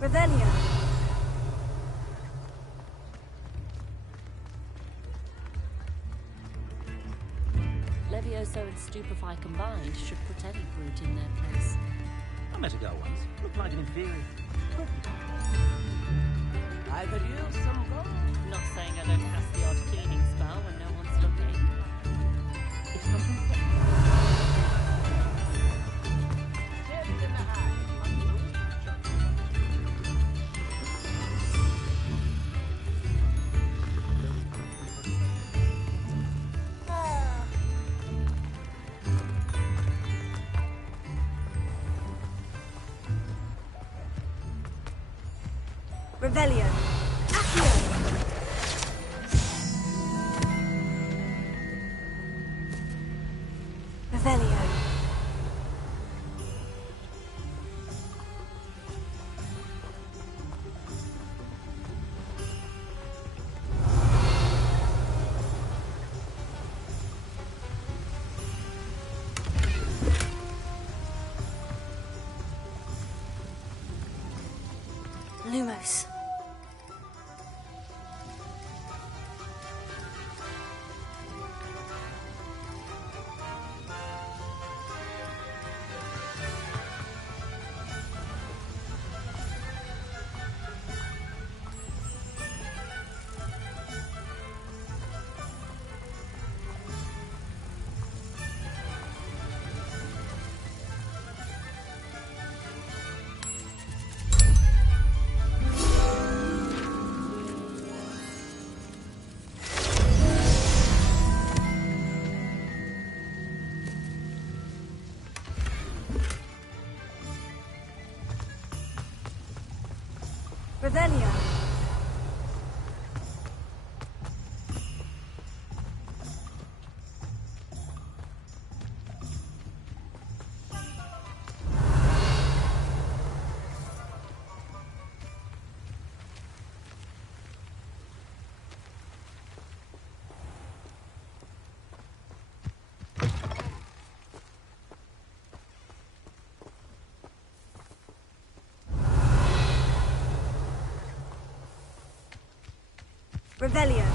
Revelio. Levioso and Stupefy combined should put any brute in their place. I met a girl once. Looked like an inferior. I could use some gold. Not saying I don't cast the odd cleaning spell when no one's looking. If something's Shift in the eye. Revelio. Accio. Revelio. Lumos. Revelio. Revelio.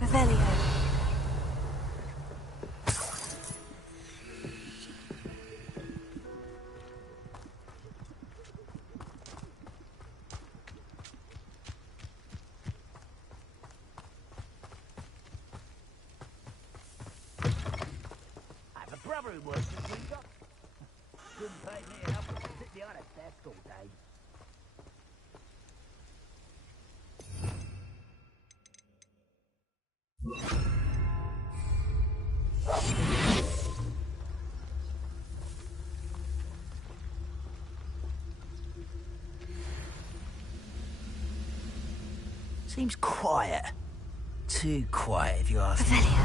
Revelio. I have a brother who works in the dock. Couldn't pay me enough to sit behind a desk all day. Seems quiet. Too quiet, if you ask me. Revelio.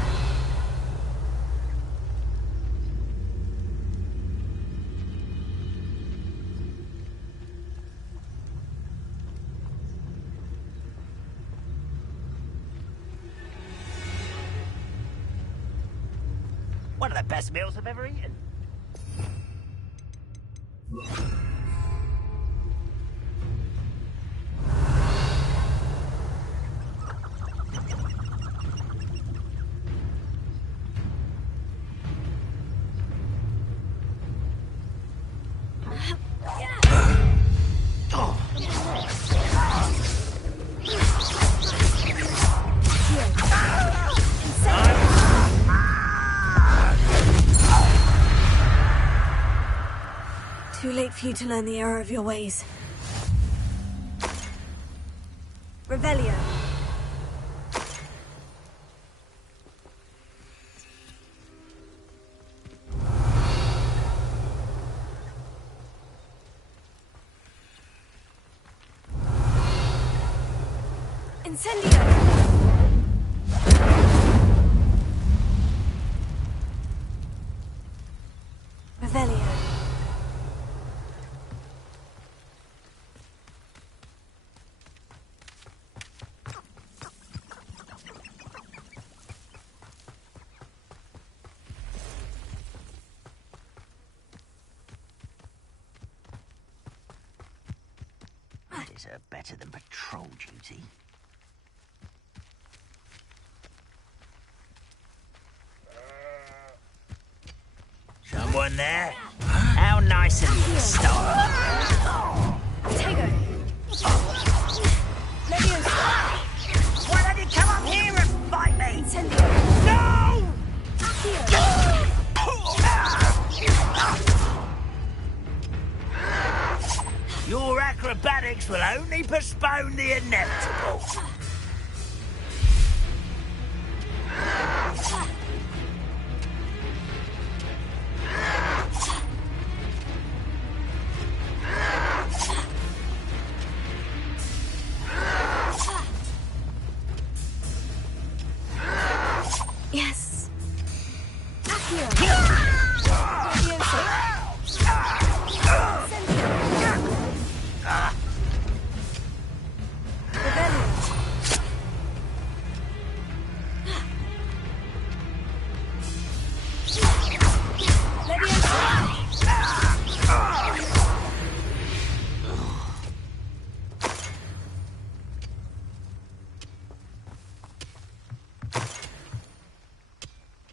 One of the best meals I've ever eaten. Too late for you to learn the error of your ways. Revelio. Incendio! Revelio. I deserve better than patrol duty. Someone there? How nice of you to start. Tego. Leviosa. Why don't you come up here and fight me? Incendio. No! Accio. Your acrobatics will only postpone the inevitable. Yes. Accio. Leviosa.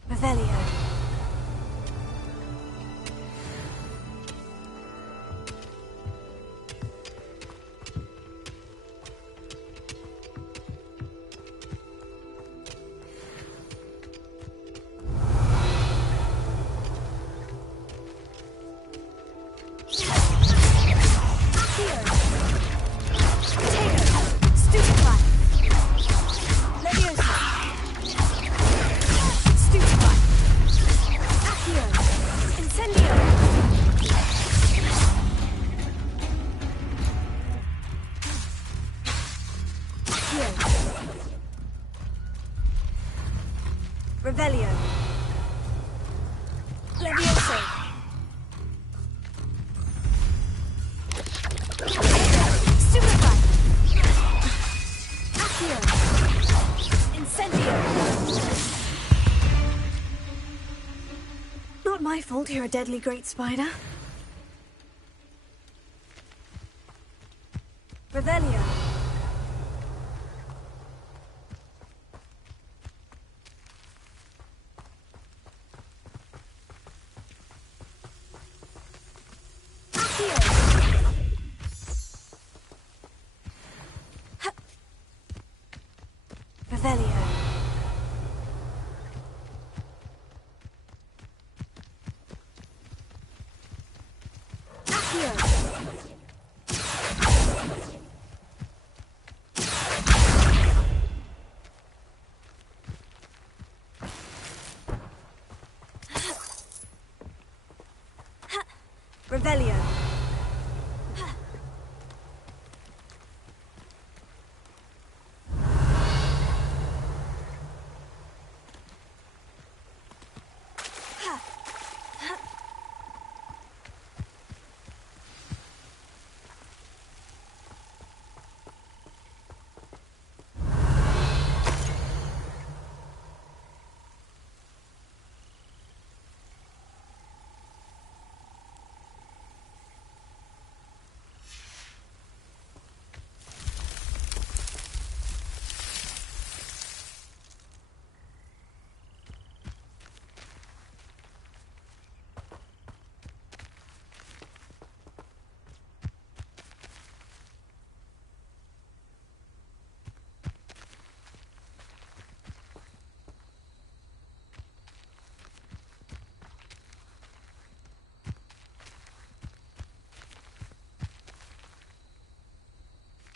Revelio. Revelio. Revelio. Levioso. Stupefy. Accio. Incendio. Not my fault you're a deadly great spider. Revelio. Revelio. Accio. Revelio.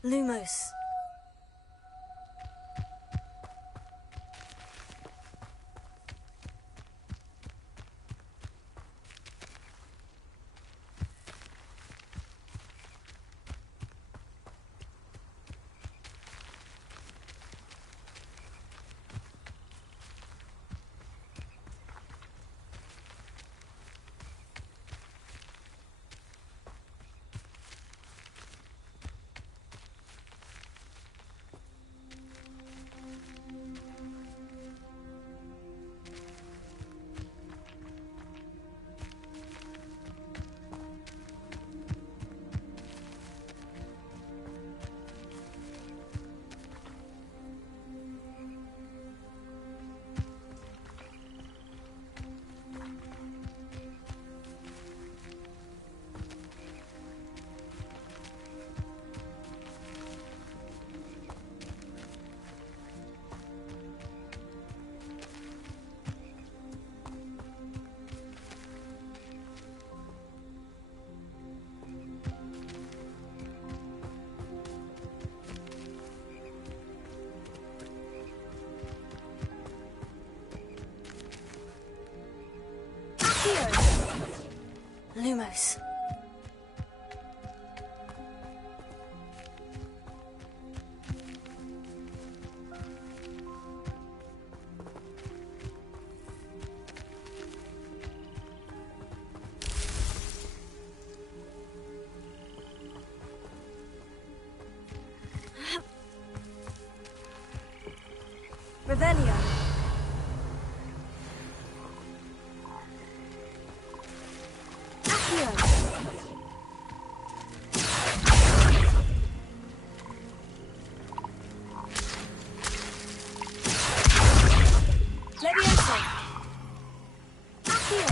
Lumos. Lumos. Revelio. Accio. Levioso. Accio.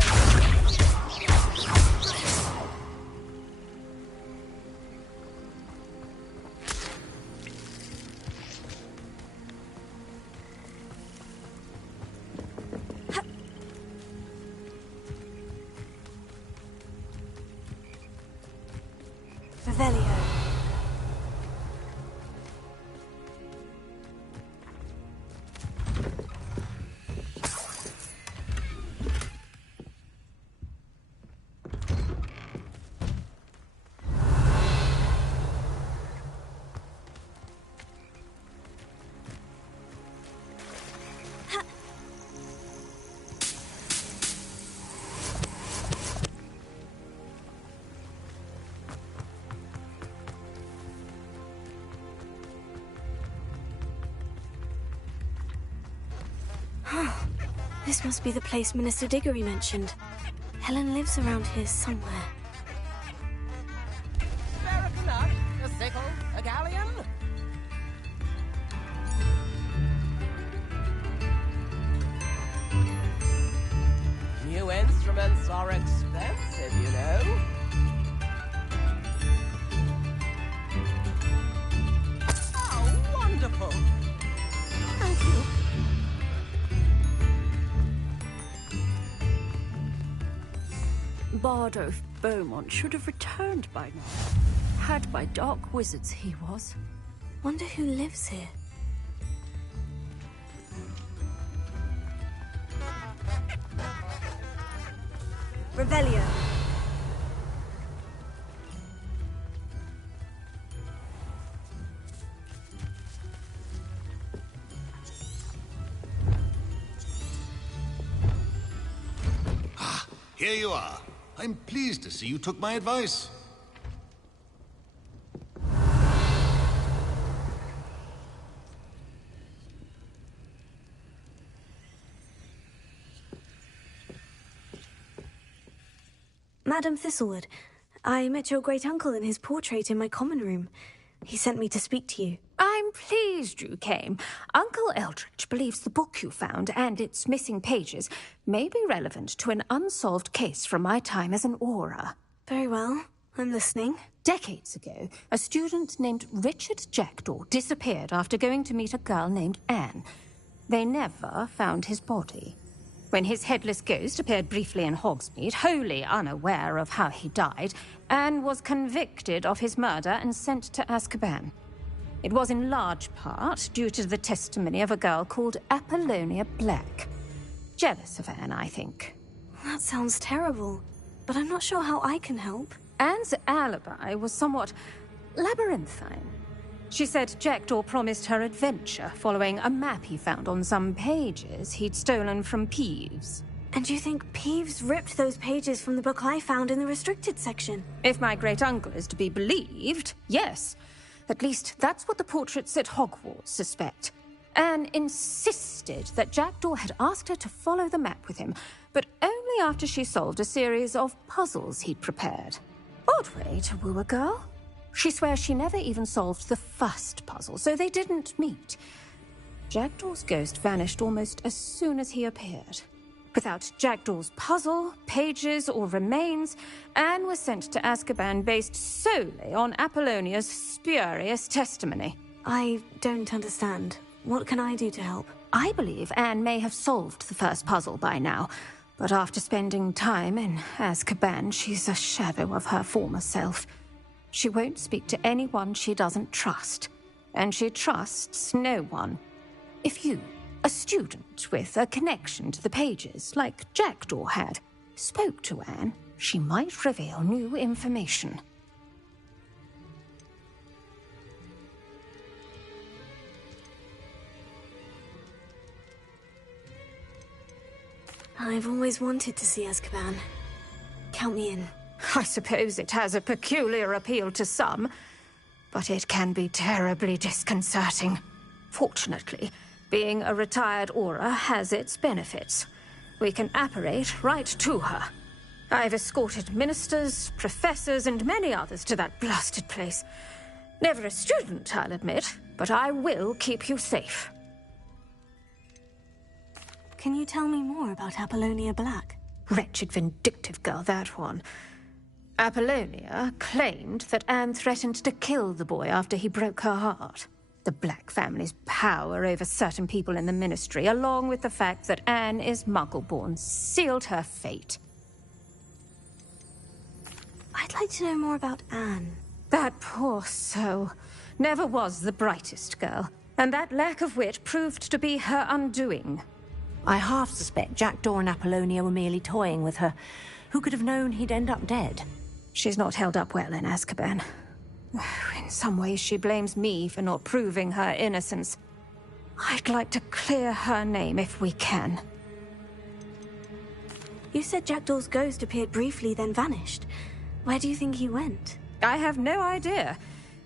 Revelio. This must be the place Minister Diggory mentioned. Helen lives around here somewhere. Spare a nut, a sickle, a galleon? New instruments are expensive, you know. Oh, wonderful! Thank you. Bardolph Beaumont should have returned by now. Had by dark wizards he was. Wonder who lives here. Revelio. Here you are. I'm pleased to see you took my advice. Madam Thistlewood, I met your great-uncle in his portrait in my common room. He sent me to speak to you. I'm pleased you came. Uncle Eldridge believes the book you found and its missing pages may be relevant to an unsolved case from my time as an aura. Very well. I'm listening. Decades ago, a student named Richard Jackdaw disappeared after going to meet a girl named Anne. They never found his body. When his headless ghost appeared briefly in Hogsmeade, wholly unaware of how he died, Anne was convicted of his murder and sent to Azkaban. It was in large part due to the testimony of a girl called Apollonia Black. Jealous of Anne, I think. That sounds terrible, but I'm not sure how I can help. Anne's alibi was somewhat labyrinthine. She said Jackdaw promised her adventure following a map he found on some pages he'd stolen from Peeves. And you think Peeves ripped those pages from the book I found in the restricted section? If my great-uncle is to be believed, yes. At least that's what the portraits at Hogwarts suspect. Anne insisted that Jackdaw had asked her to follow the map with him, but only after she solved a series of puzzles he'd prepared. Odd way to woo a girl. She swears she never even solved the first puzzle, so they didn't meet. Jackdaw's ghost vanished almost as soon as he appeared. Without Jackdaw's puzzle, pages, or remains, Anne was sent to Azkaban based solely on Apollonia's spurious testimony. I don't understand. What can I do to help? I believe Anne may have solved the first puzzle by now, but after spending time in Azkaban, she's a shadow of her former self. She won't speak to anyone she doesn't trust, and she trusts no one. If you, a student with a connection to the pages, like Jackdaw had, spoke to Anne, She might reveal new information. I've always wanted to see Azkaban. Count me in. I suppose it has a peculiar appeal to some, but it can be terribly disconcerting. Fortunately, being a retired Auror has its benefits. We can apparate right to her. I've escorted ministers, professors, and many others to that blasted place. Never a student, I'll admit, but I will keep you safe. Can you tell me more about Apollonia Black? Wretched, vindictive girl, that one. Apollonia claimed that Anne threatened to kill the boy after he broke her heart. The Black family's power over certain people in the Ministry, along with the fact that Anne is Muggle-born, sealed her fate. I'd like to know more about Anne. That poor soul never was the brightest girl, and that lack of wit proved to be her undoing. I half suspect Jackdaw and Apollonia were merely toying with her. Who could have known he'd end up dead? She's not held up well in Azkaban. In some ways, she blames me for not proving her innocence. I'd like to clear her name if we can. You said Jackdaw's ghost appeared briefly, then vanished. Where do you think he went? I have no idea.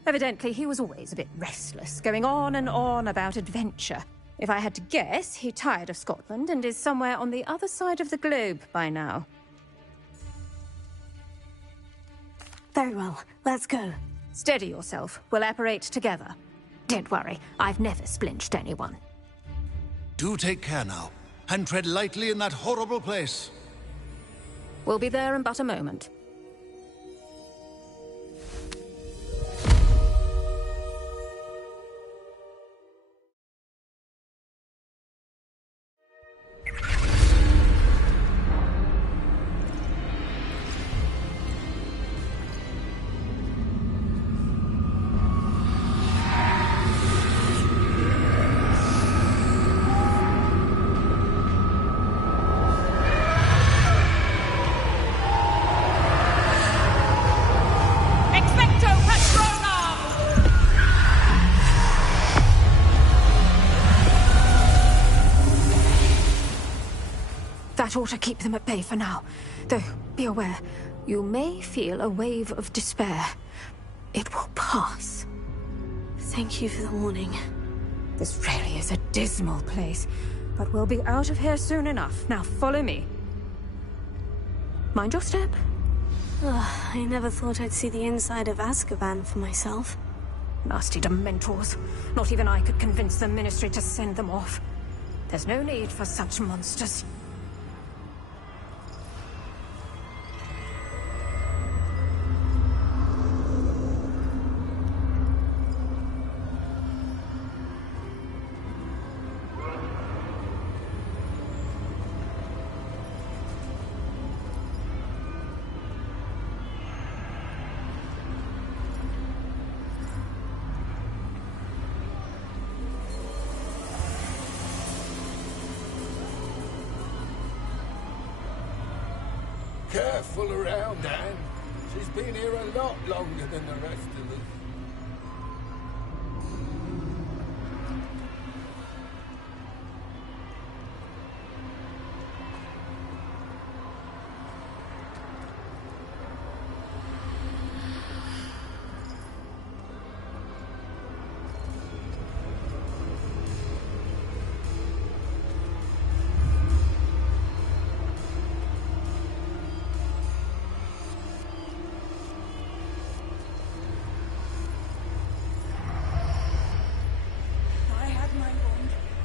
Evidently, he was always a bit restless, going on and on about adventure. If I had to guess, he tired of Scotland and is somewhere on the other side of the globe by now. Very well, let's go. Steady yourself. We'll apparate together. Don't worry, I've never splinched anyone. Do take care now, and tread lightly in that horrible place. We'll be there in but a moment. That ought to keep them at bay for now. Though, be aware, you may feel a wave of despair. It will pass. Thank you for the warning. This really is a dismal place, but we'll be out of here soon enough. Now follow me. Mind your step. I never thought I'd see the inside of Azkaban for myself. Nasty Dementors. Not even I could convince the Ministry to send them off. There's no need for such monsters. Careful around, Anne. She's been here a lot longer than the rest of us.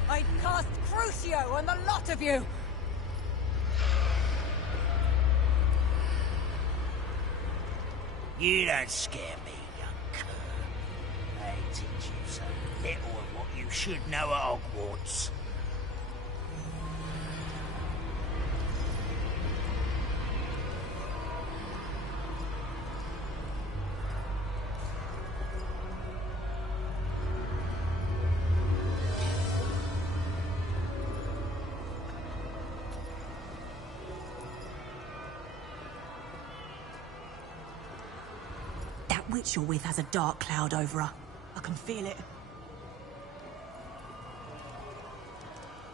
I'd cast Crucio on the lot of you! You don't scare me, young cur. They teach you so little of what you should know at Hogwarts. witch you're with has a dark cloud over her. I can feel it.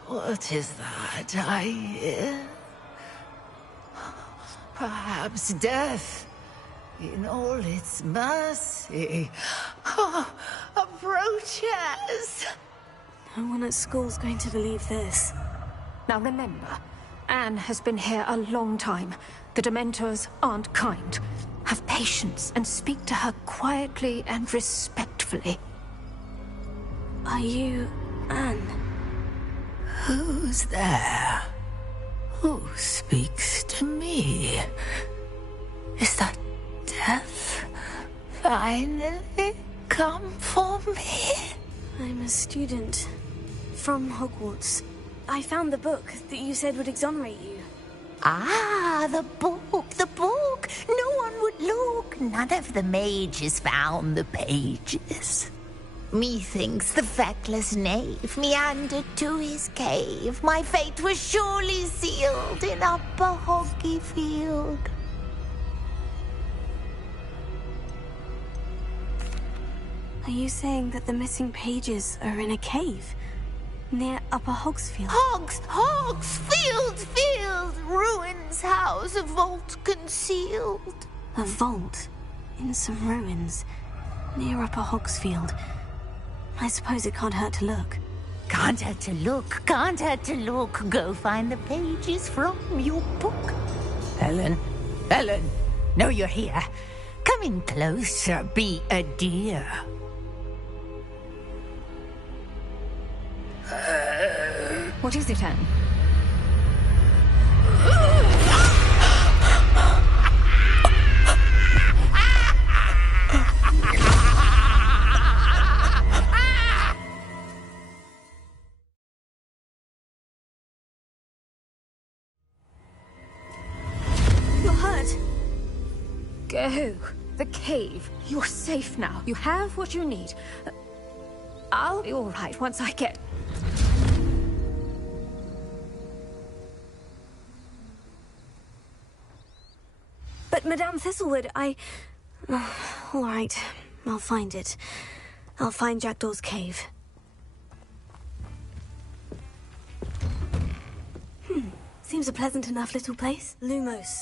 What is that I hear? Perhaps death, in all its mercy, approaches. No one at school's going to believe this. Now remember, Anne has been here a long time. The Dementors aren't kind. Have patience and speak to her quietly and respectfully. Are you Anne? Who's there? Who speaks to me? Is that death finally come for me? I'm a student from Hogwarts. I found the book that you said would exonerate you. Ah, the book, the book. No one would look. None of the mages found the pages. Methinks the feckless knave meandered to his cave. My fate was surely sealed in Upper Hoggyfield. Are you saying that the missing pages are in a cave? Near Upper Hogsfield? Hogsfield! Ruins house, a vault concealed. A vault? In some ruins? Near Upper Hogsfield? I suppose it can't hurt to look. Can't hurt to look, can't hurt to look. Go find the pages from your book. Ellen, know you're here. Come in closer, be a dear. What is it, Anne? You're hurt. Go. The cave. You're safe now. You have what you need. I'll be all right once I get... But Madame Thistlewood, all right, I'll find it. I'll find Jackdaw's cave. Seems a pleasant enough little place. Lumos.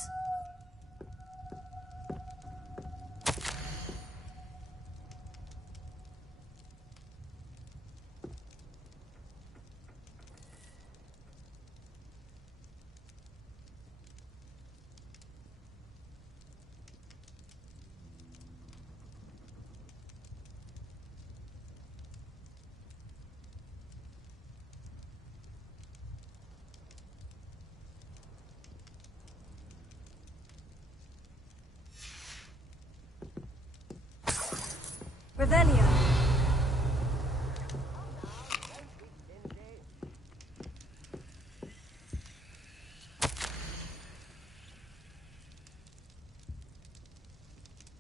Revelio.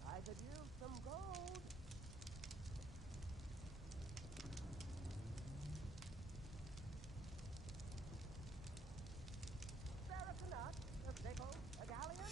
I could use some gold. Sarah, a pickle, a galleon.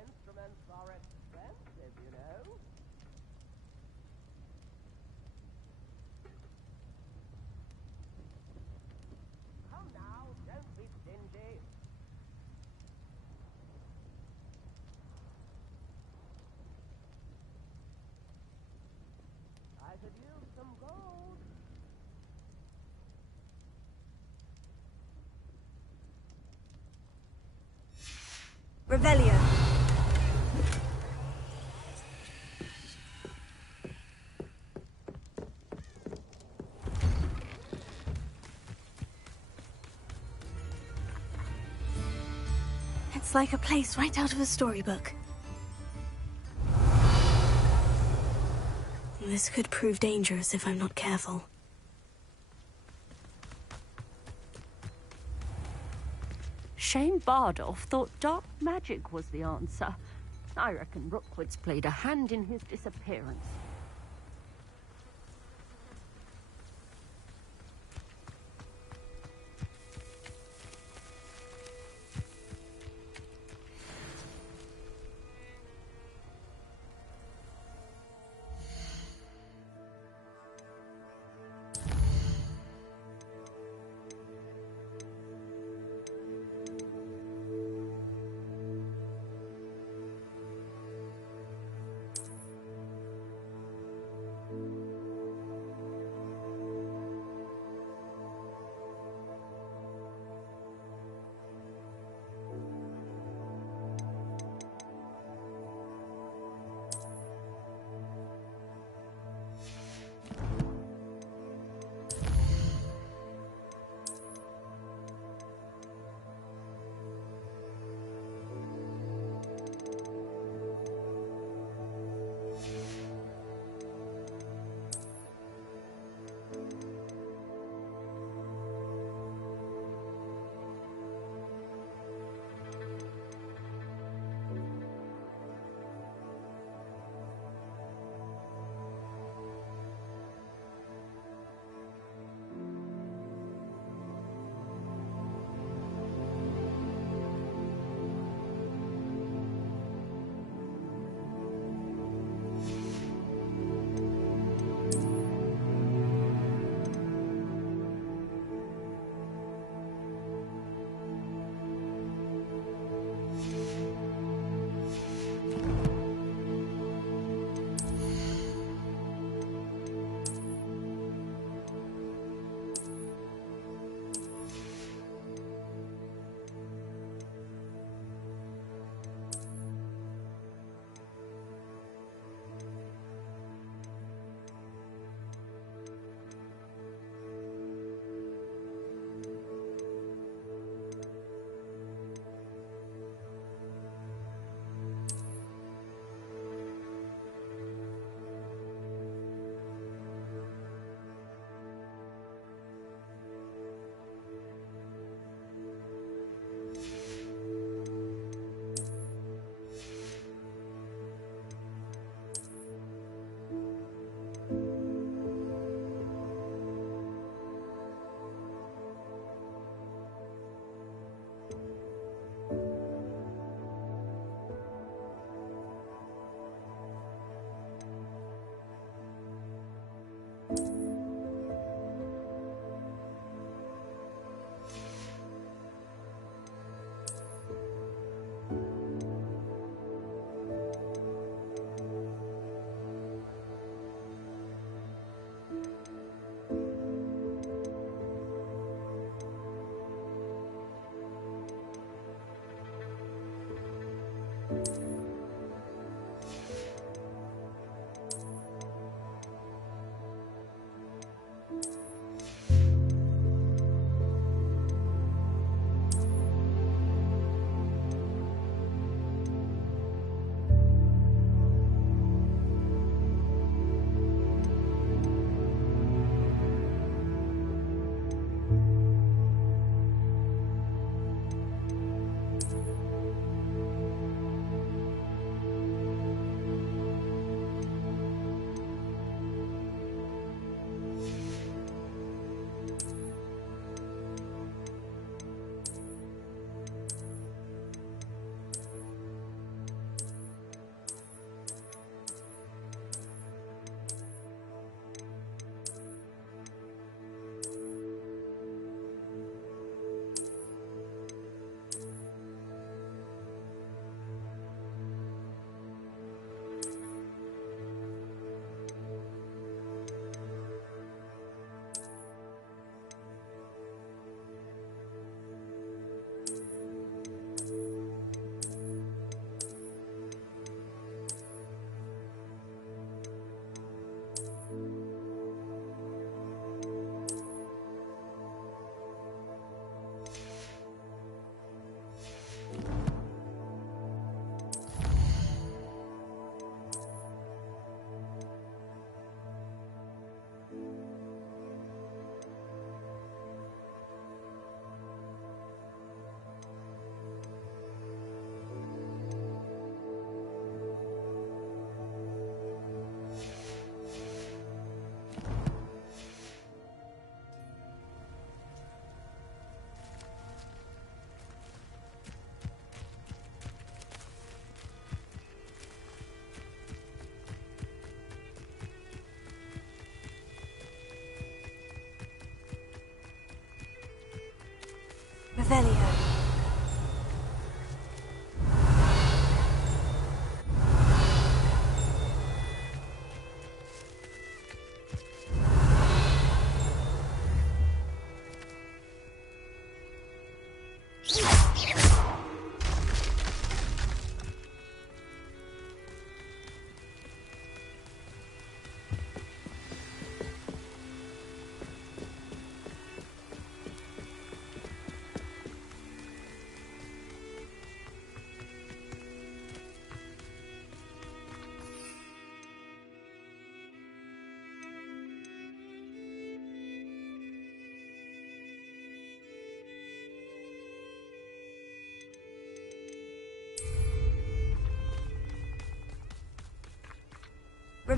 Instruments are expensive, you know. Come now, don't be stingy. I could use some gold. Revelio. It's like a place right out of a storybook. This could prove dangerous if I'm not careful. Shane Bardolph thought dark magic was the answer. I reckon Rookwood's played a hand in his disappearance.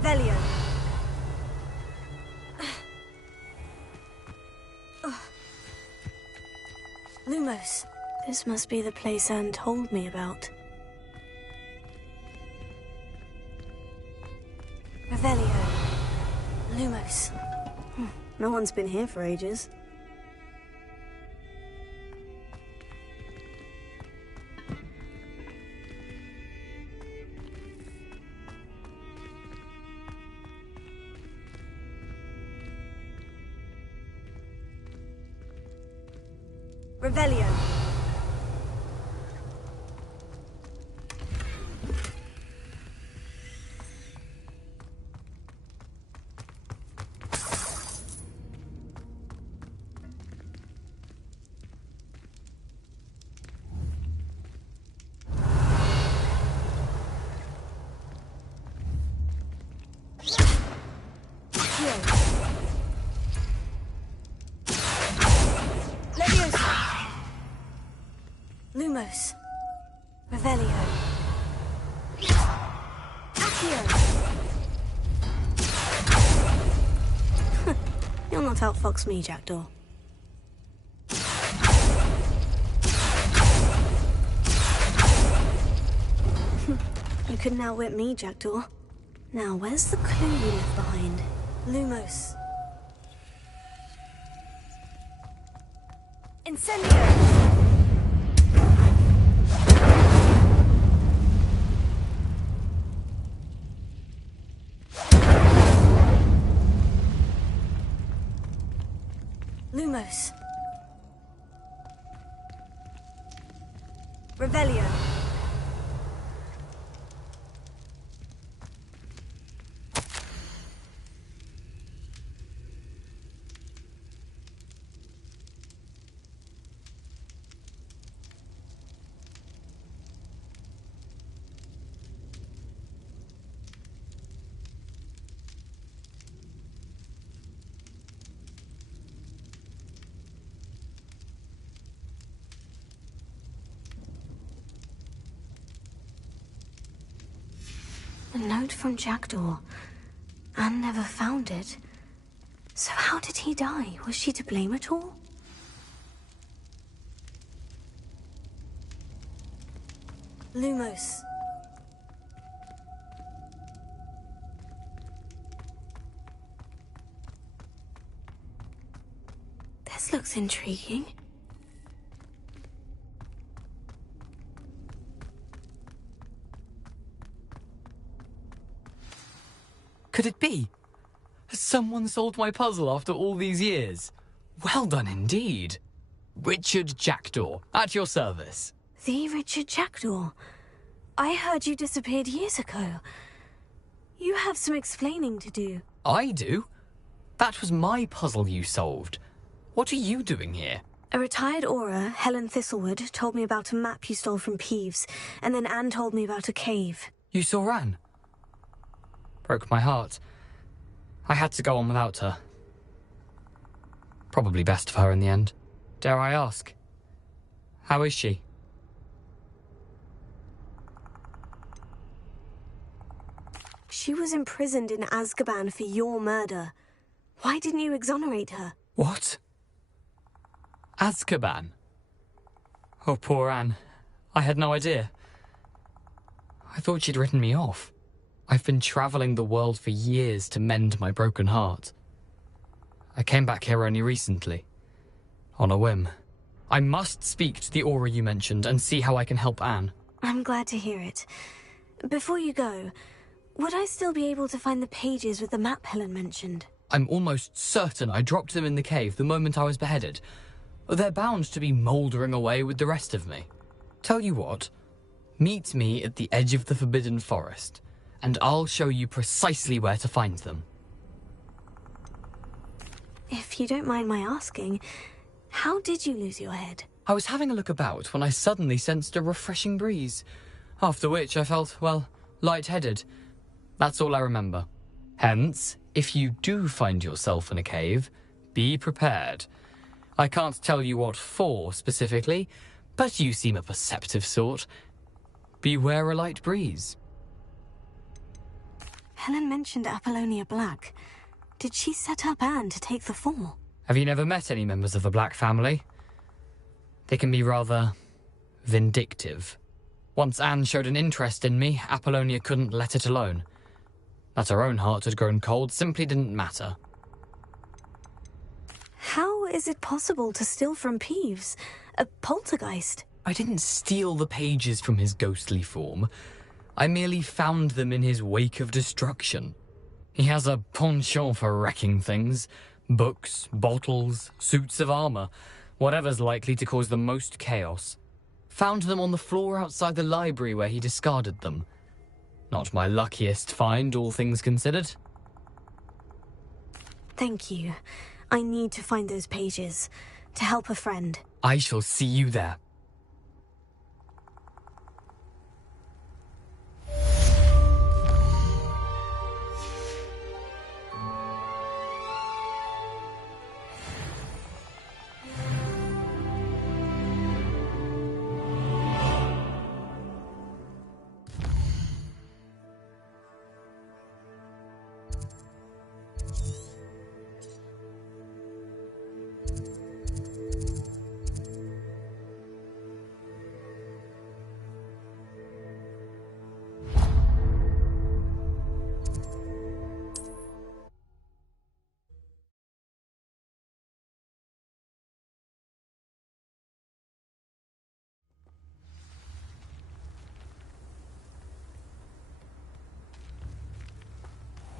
Revelio. Lumos. This must be the place Anne told me about. Revelio. Lumos. No one's been here for ages. Revelio. Lumos. Revelio. Accio. You'll not outfox me, Jackdaw. You couldn't outwit me, Jackdaw. Now, where's the clue you left behind? Lumos. Incendio! Lumos. Revelio. A note from Jackdaw. Anne never found it. So how did he die? Was she to blame at all? Lumos. This looks intriguing. Could it be? Has someone solved my puzzle after all these years? Well done indeed. Richard Jackdaw, at your service. The Richard Jackdaw? I heard you disappeared years ago. You have some explaining to do. I do? That was my puzzle you solved. What are you doing here? A retired Aura, Helen Thistlewood, told me about a map you stole from Peeves, and then Anne told me about a cave. You saw Anne? Broke my heart. I had to go on without her. Probably best for her in the end. Dare I ask? How is she? She was imprisoned in Azkaban for your murder. Why didn't you exonerate her? What? Azkaban? Oh, poor Anne. I had no idea. I thought she'd written me off. I've been travelling the world for years to mend my broken heart. I came back here only recently. On a whim. I must speak to the Aura you mentioned and see how I can help Anne. I'm glad to hear it. Before you go, would I still be able to find the pages with the map Helen mentioned? I'm almost certain I dropped them in the cave the moment I was beheaded. They're bound to be mouldering away with the rest of me. Tell you what, meet me at the edge of the Forbidden Forest, and I'll show you precisely where to find them. If you don't mind my asking, how did you lose your head? I was having a look about when I suddenly sensed a refreshing breeze, after which I felt, well, lightheaded. That's all I remember. Hence, if you do find yourself in a cave, be prepared. I can't tell you what for specifically, but you seem a perceptive sort. Beware a light breeze. Helen mentioned Apollonia Black. Did she set up Anne to take the fall? Have you never met any members of the Black family? They can be rather vindictive. Once Anne showed an interest in me, Apollonia couldn't let it alone. That her own heart had grown cold simply didn't matter. How is it possible to steal from Peeves? A poltergeist? I didn't steal the pages from his ghostly form. I merely found them in his wake of destruction. He has a penchant for wrecking things. Books, bottles, suits of armor, whatever's likely to cause the most chaos. Found them on the floor outside the library where he discarded them. Not my luckiest find, all things considered. Thank you. I need to find those pages to help a friend. I shall see you there.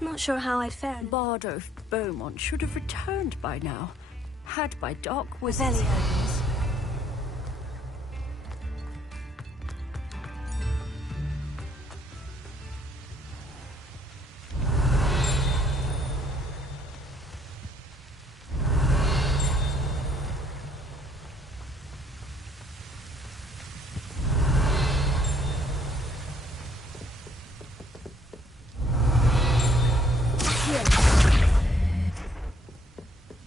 Not sure how I'd fare. Bardo of Beaumont should have returned by now. Had by Doc was Revelio.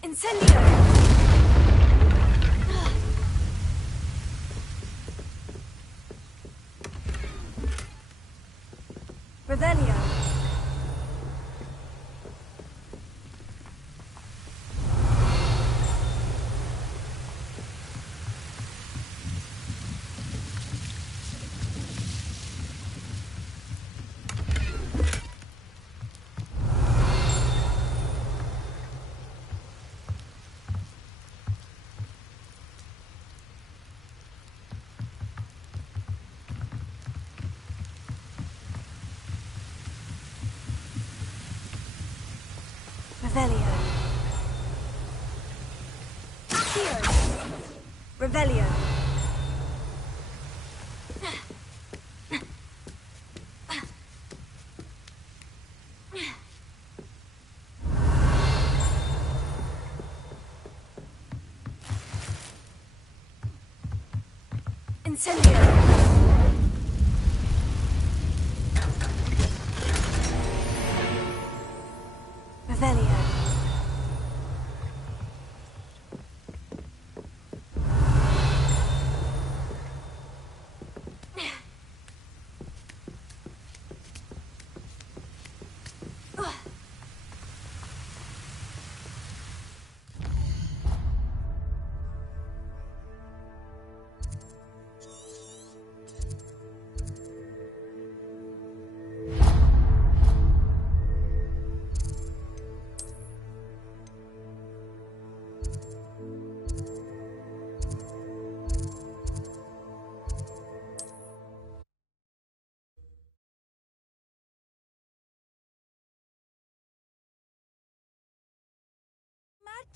Incendio! Revelio. Revelio. Revelio. Incendio. Revelio.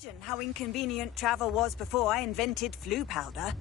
Imagine how inconvenient travel was before I invented flu powder.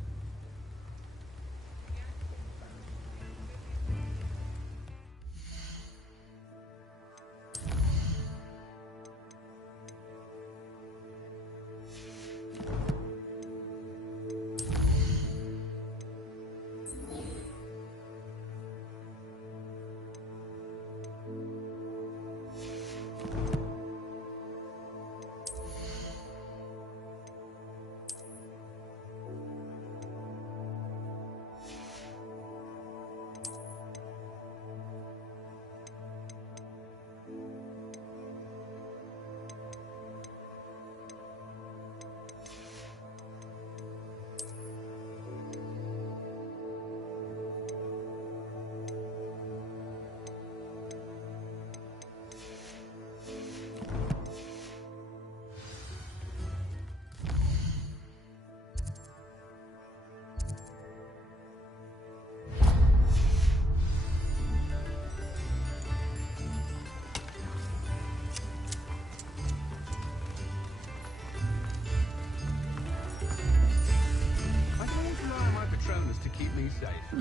you say so.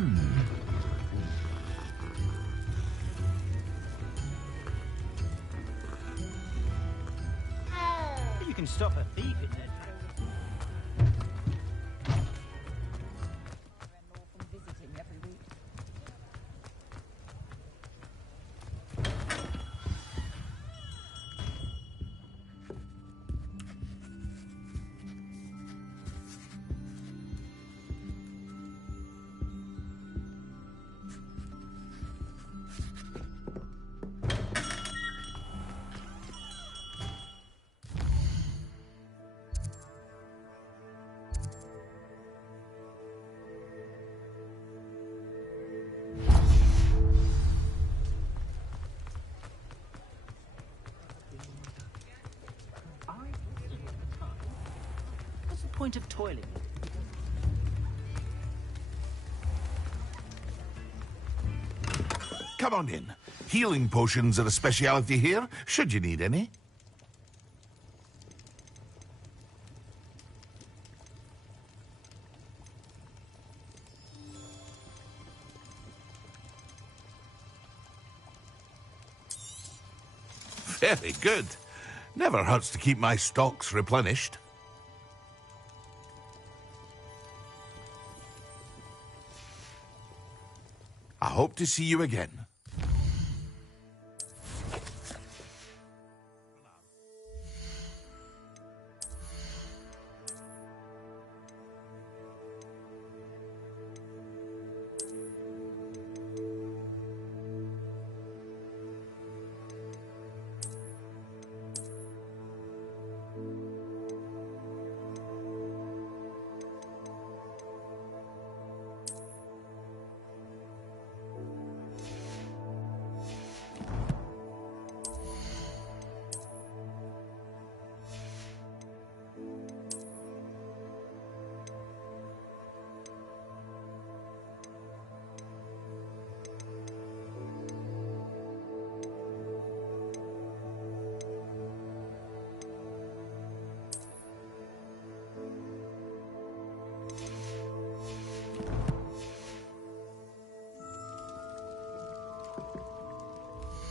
You can stop a thief in there. What's the point of toiling? Come on in. Healing potions are a speciality here, should you need any. Very good. Never hurts to keep my stocks replenished. I hope to see you again.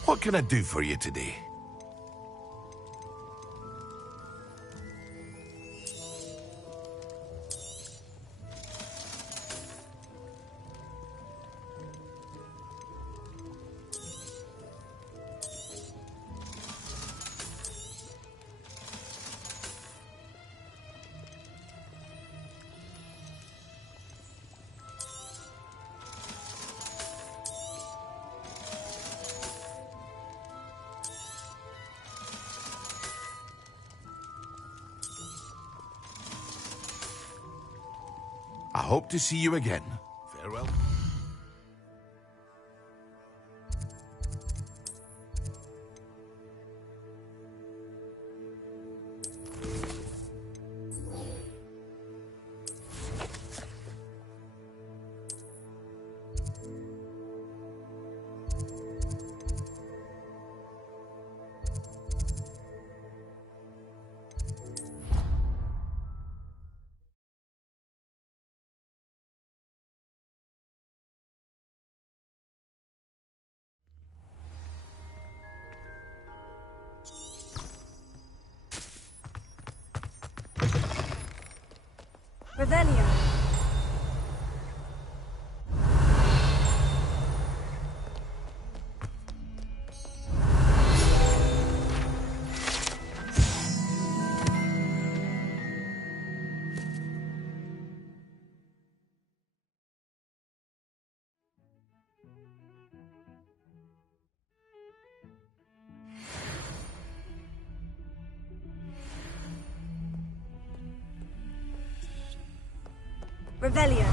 What can I do for you today? I hope to see you again. Farewell. Revelio. Revelio.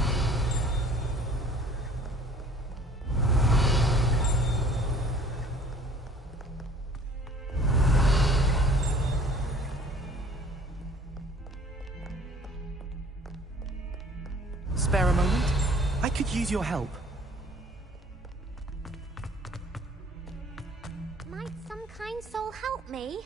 Spare a moment? I could use your help. Might some kind soul help me?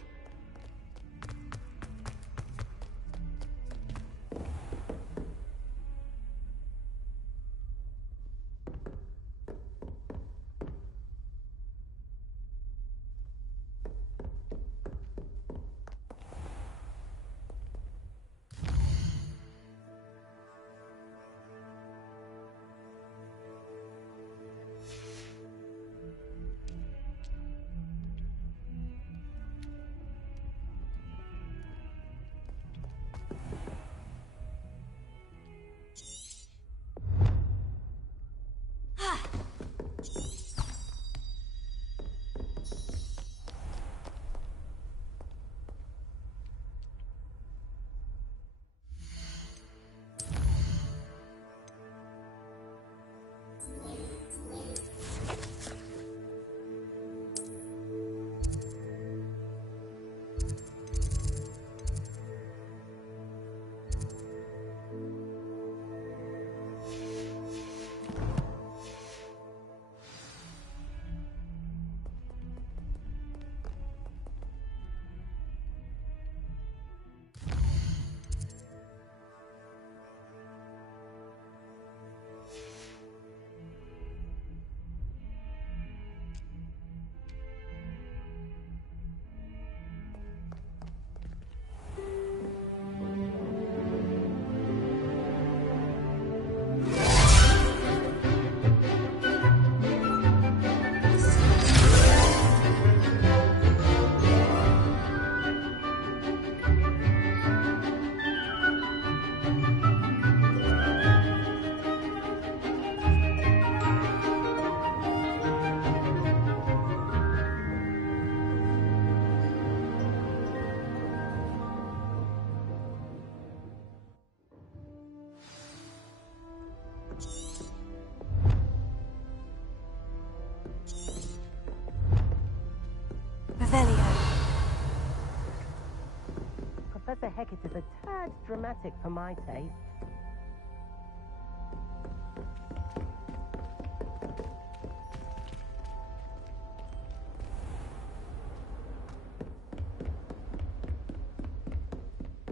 Professor Hecat is a tad dramatic for my taste.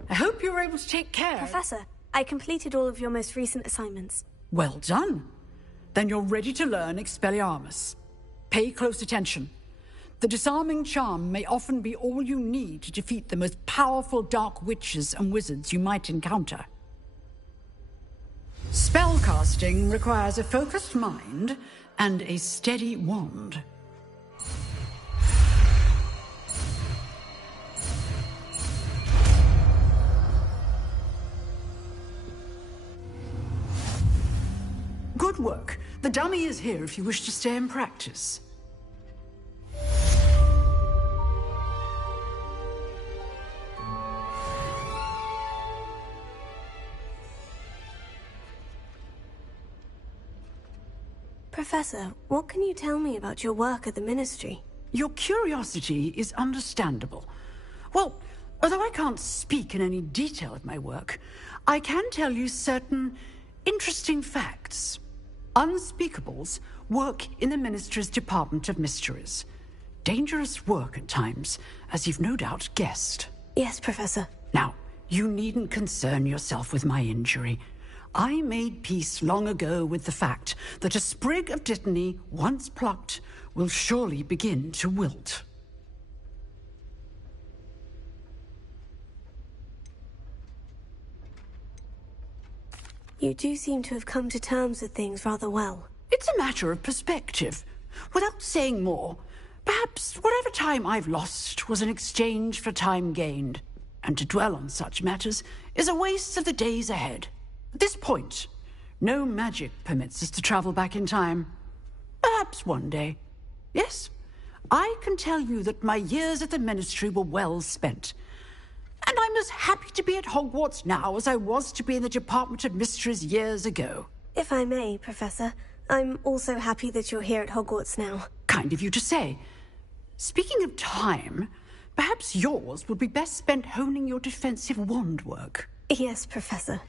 I hope you were able to take care. Professor, I completed all of your most recent assignments. Well done. Then you're ready to learn Expelliarmus. Pay close attention. The disarming charm may often be all you need to defeat the most powerful dark witches and wizards you might encounter. Spellcasting requires a focused mind and a steady wand. Good work. The dummy is here if you wish to stay and practice. Professor, what can you tell me about your work at the Ministry? Your curiosity is understandable. Well, although I can't speak in any detail of my work, I can tell you certain interesting facts. Unspeakables work in the Ministry's Department of Mysteries. Dangerous work at times, as you've no doubt guessed. Yes, Professor. Now, you needn't concern yourself with my injury. I made peace long ago with the fact that a sprig of dittany, once plucked, will surely begin to wilt. You do seem to have come to terms with things rather well. It's a matter of perspective. Without saying more, perhaps whatever time I've lost was an exchange for time gained, and to dwell on such matters is a waste of the days ahead. At this point, no magic permits us to travel back in time. Perhaps one day. Yes, I can tell you that my years at the Ministry were well spent. And I'm as happy to be at Hogwarts now as I was to be in the Department of Mysteries years ago. If I may, Professor, I'm also happy that you're here at Hogwarts now. Kind of you to say. Speaking of time, perhaps yours would be best spent honing your defensive wand work. Yes, Professor.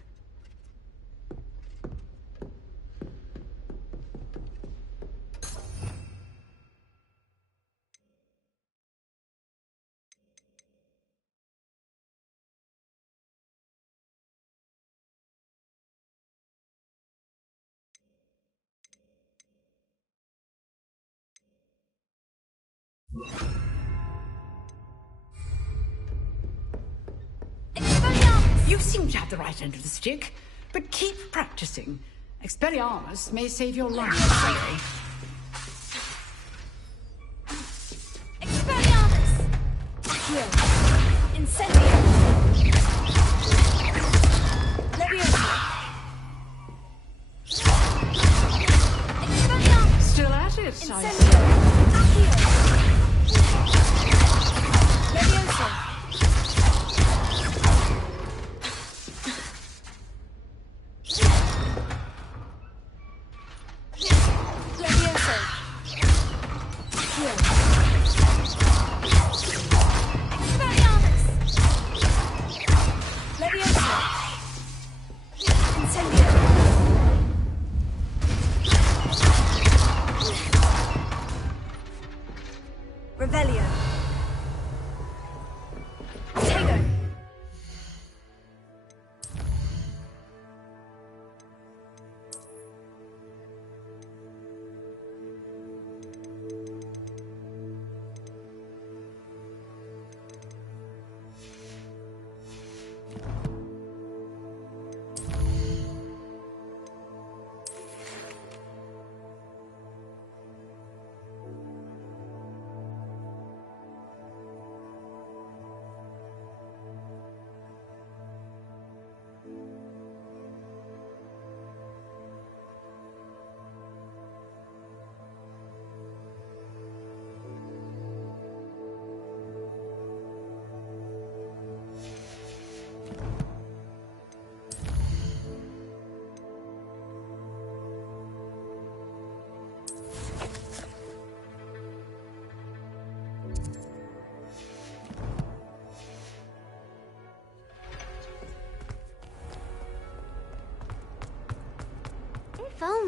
You seem to have the right end of the stick, but keep practicing. Expelliarmus may save your life. Expelliarmus! Accio! Incendio! Leviosa! Expelliarmus! Still at it, Incendio! Accio! Leviosa! Revelio. Tego.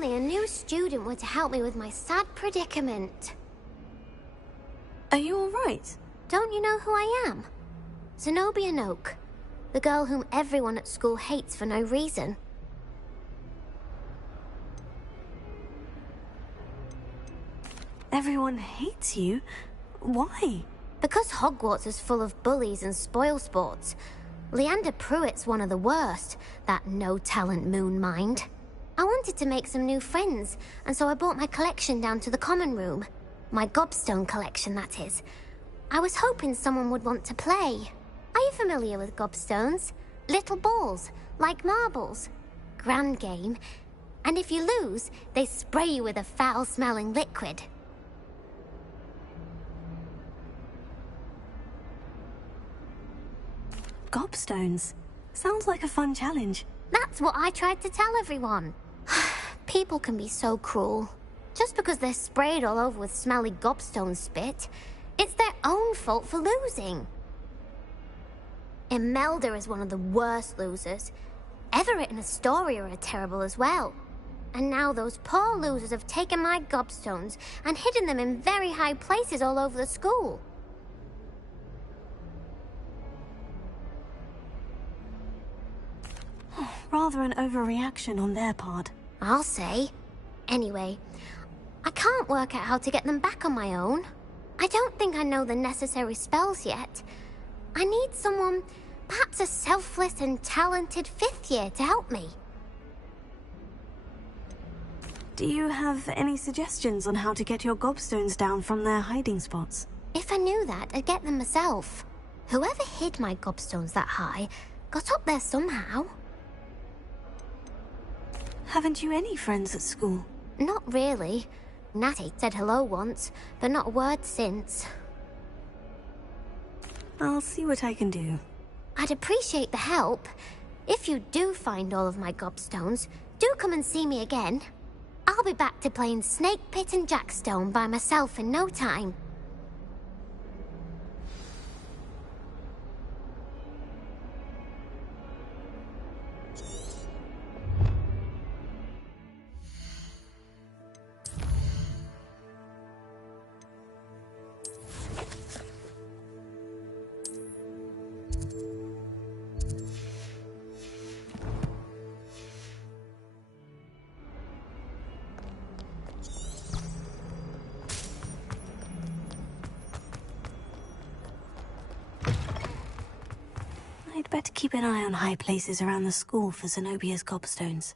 only a new student were to help me with my sad predicament. Are you all right? Don't you know who I am? Zenobia Noak, the girl whom everyone at school hates for no reason. Everyone hates you? Why? Because Hogwarts is full of bullies and spoilsports. Leander Pruitt's one of the worst, that no-talent moon mind. I wanted to make some new friends, and so I brought my collection down to the common room. My gobstone collection, that is. I was hoping someone would want to play. Are you familiar with gobstones? Little balls, like marbles. Grand game. And if you lose, they spray you with a foul-smelling liquid. Gobstones. Sounds like a fun challenge. That's what I tried to tell everyone. People can be so cruel. Just because they're sprayed all over with smelly gobstone spit, it's their own fault for losing. Imelda is one of the worst losers. Everett and Astoria are terrible as well. And now those poor losers have taken my gobstones and hidden them in very high places all over the school. Rather an overreaction on their part. I'll say. Anyway, I can't work out how to get them back on my own. I don't think I know the necessary spells yet. I need someone, perhaps a selfless and talented fifth year to help me. Do you have any suggestions on how to get your gobstones down from their hiding spots? If I knew that, I'd get them myself. Whoever hid my gobstones that high got up there somehow. Haven't you any friends at school? Not really. Natty said hello once, but not a word since. I'll see what I can do. I'd appreciate the help. If you do find all of my gobstones, do come and see me again. I'll be back to playing Snake Pit and Jackstone by myself in no time. I'd better keep an eye on high places around the school for Zenobia's gobstones.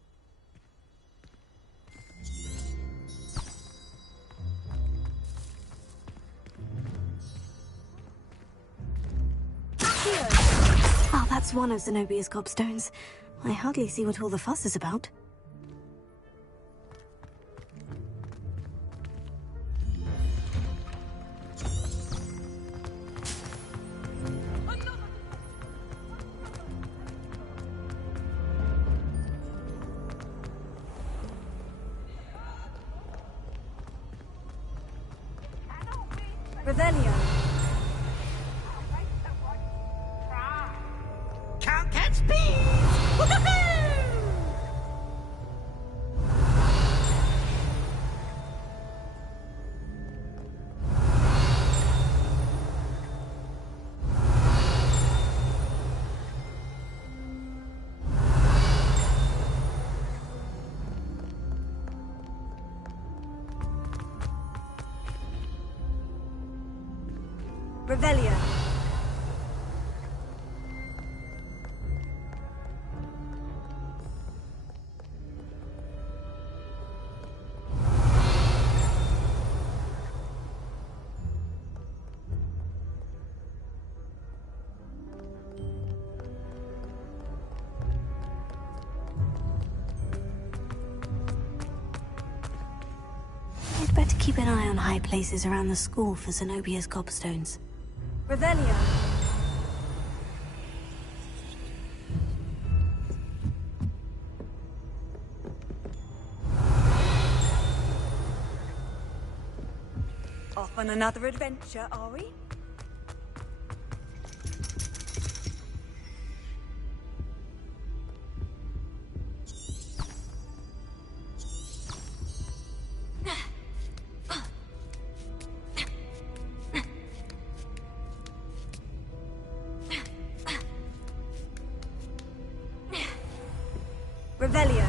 Oh, that's one of Zenobia's gobstones. I hardly see what all the fuss is about. Revelio. Can't catch speed! Revelio. I'd better keep an eye on high places around the school for Zenobia's gobstones. Revelio. Off on another adventure, are we? Revelio.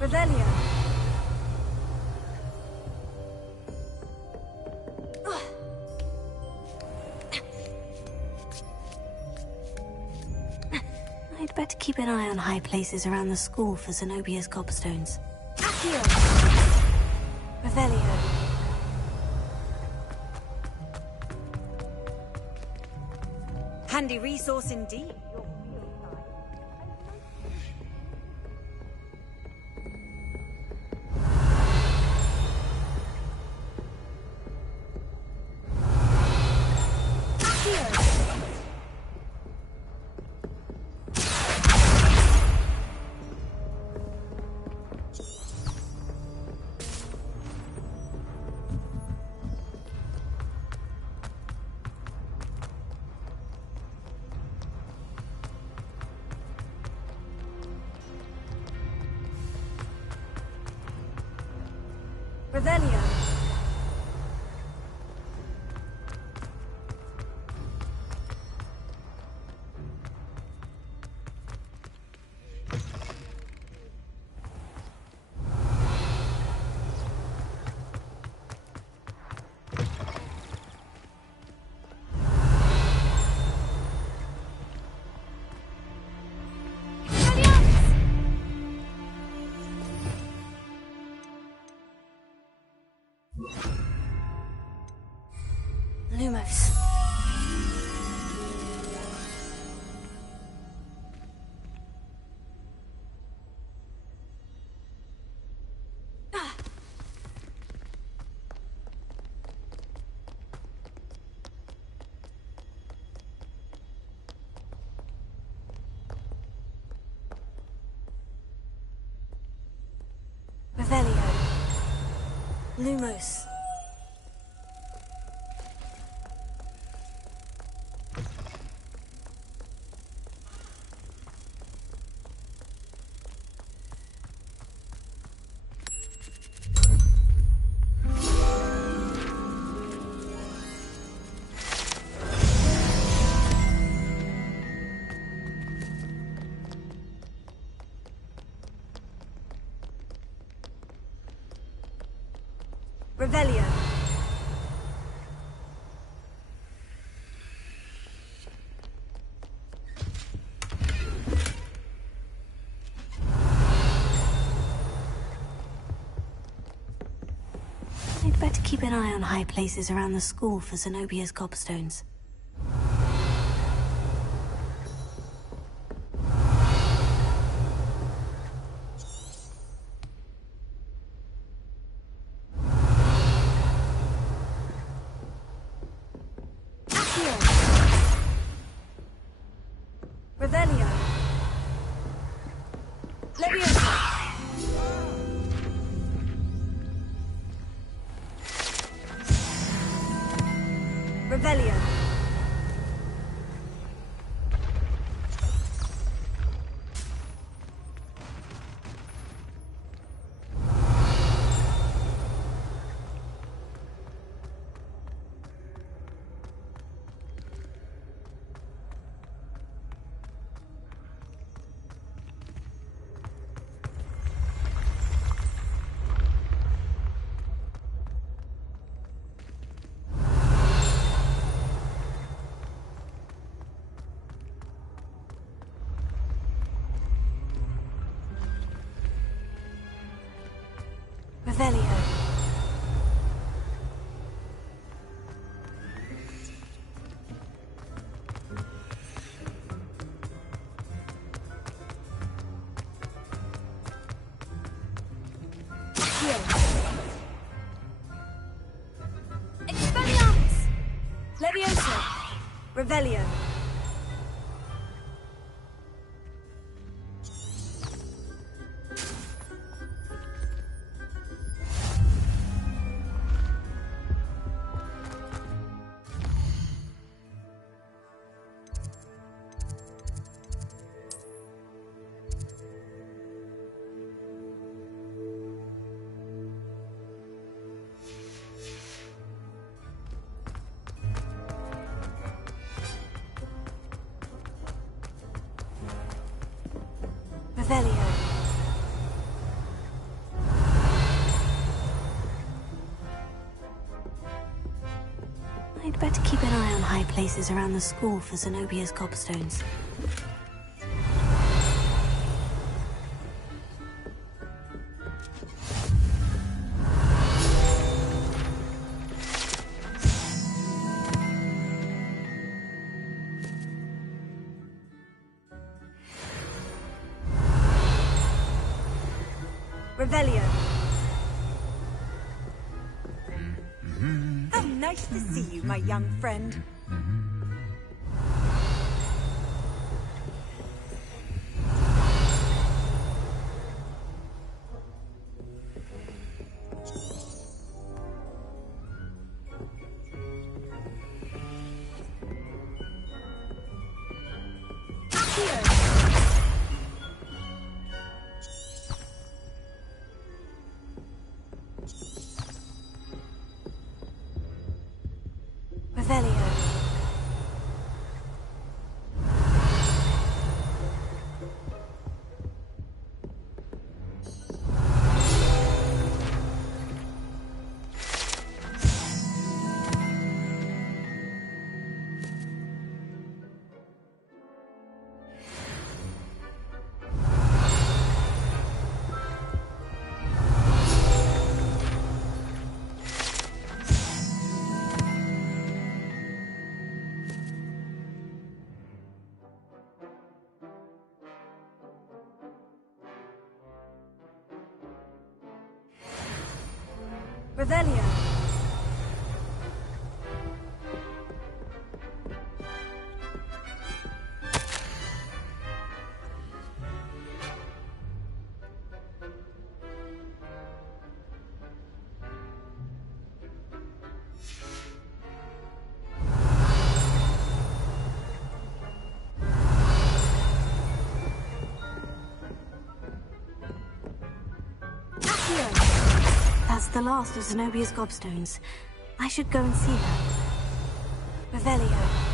Revelio. I'd better keep an eye on high places around the school for Zenobia's gobstones. Accio. Revelio. Handy resource indeed. Revelio. Lumos. Revelio. Lumos. Revelio. I'd better keep an eye on high places around the school for Zenobia's gobstones. Revelio. Leviosa. Revelio. Revelio. Expelliarmus! Leviosa! Revelio. Revelio. I'd better keep an eye on high places around the school for Zenobia's gobstones. Revelio. How nice to see you, my young friend. Revelio. Revelio. That's the last of Zenobia's gobstones. I should go and see her. Revelio.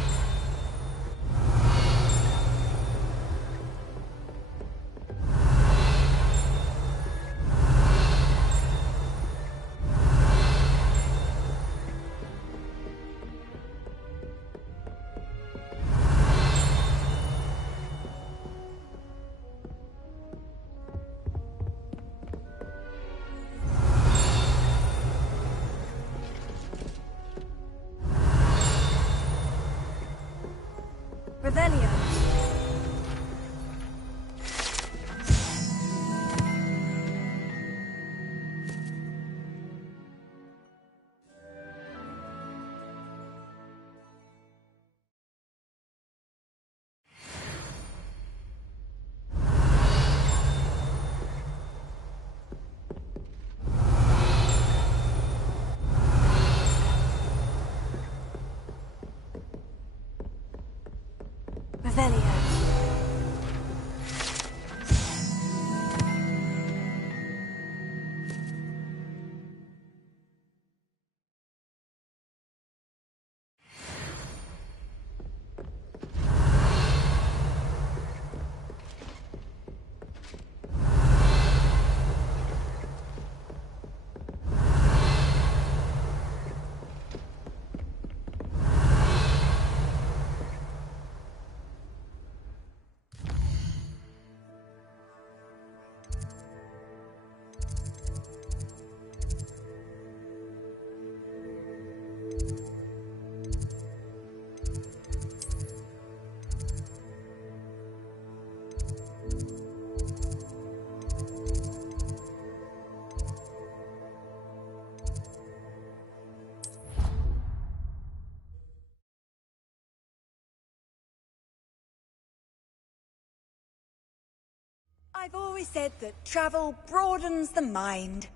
I've always said that travel broadens the mind.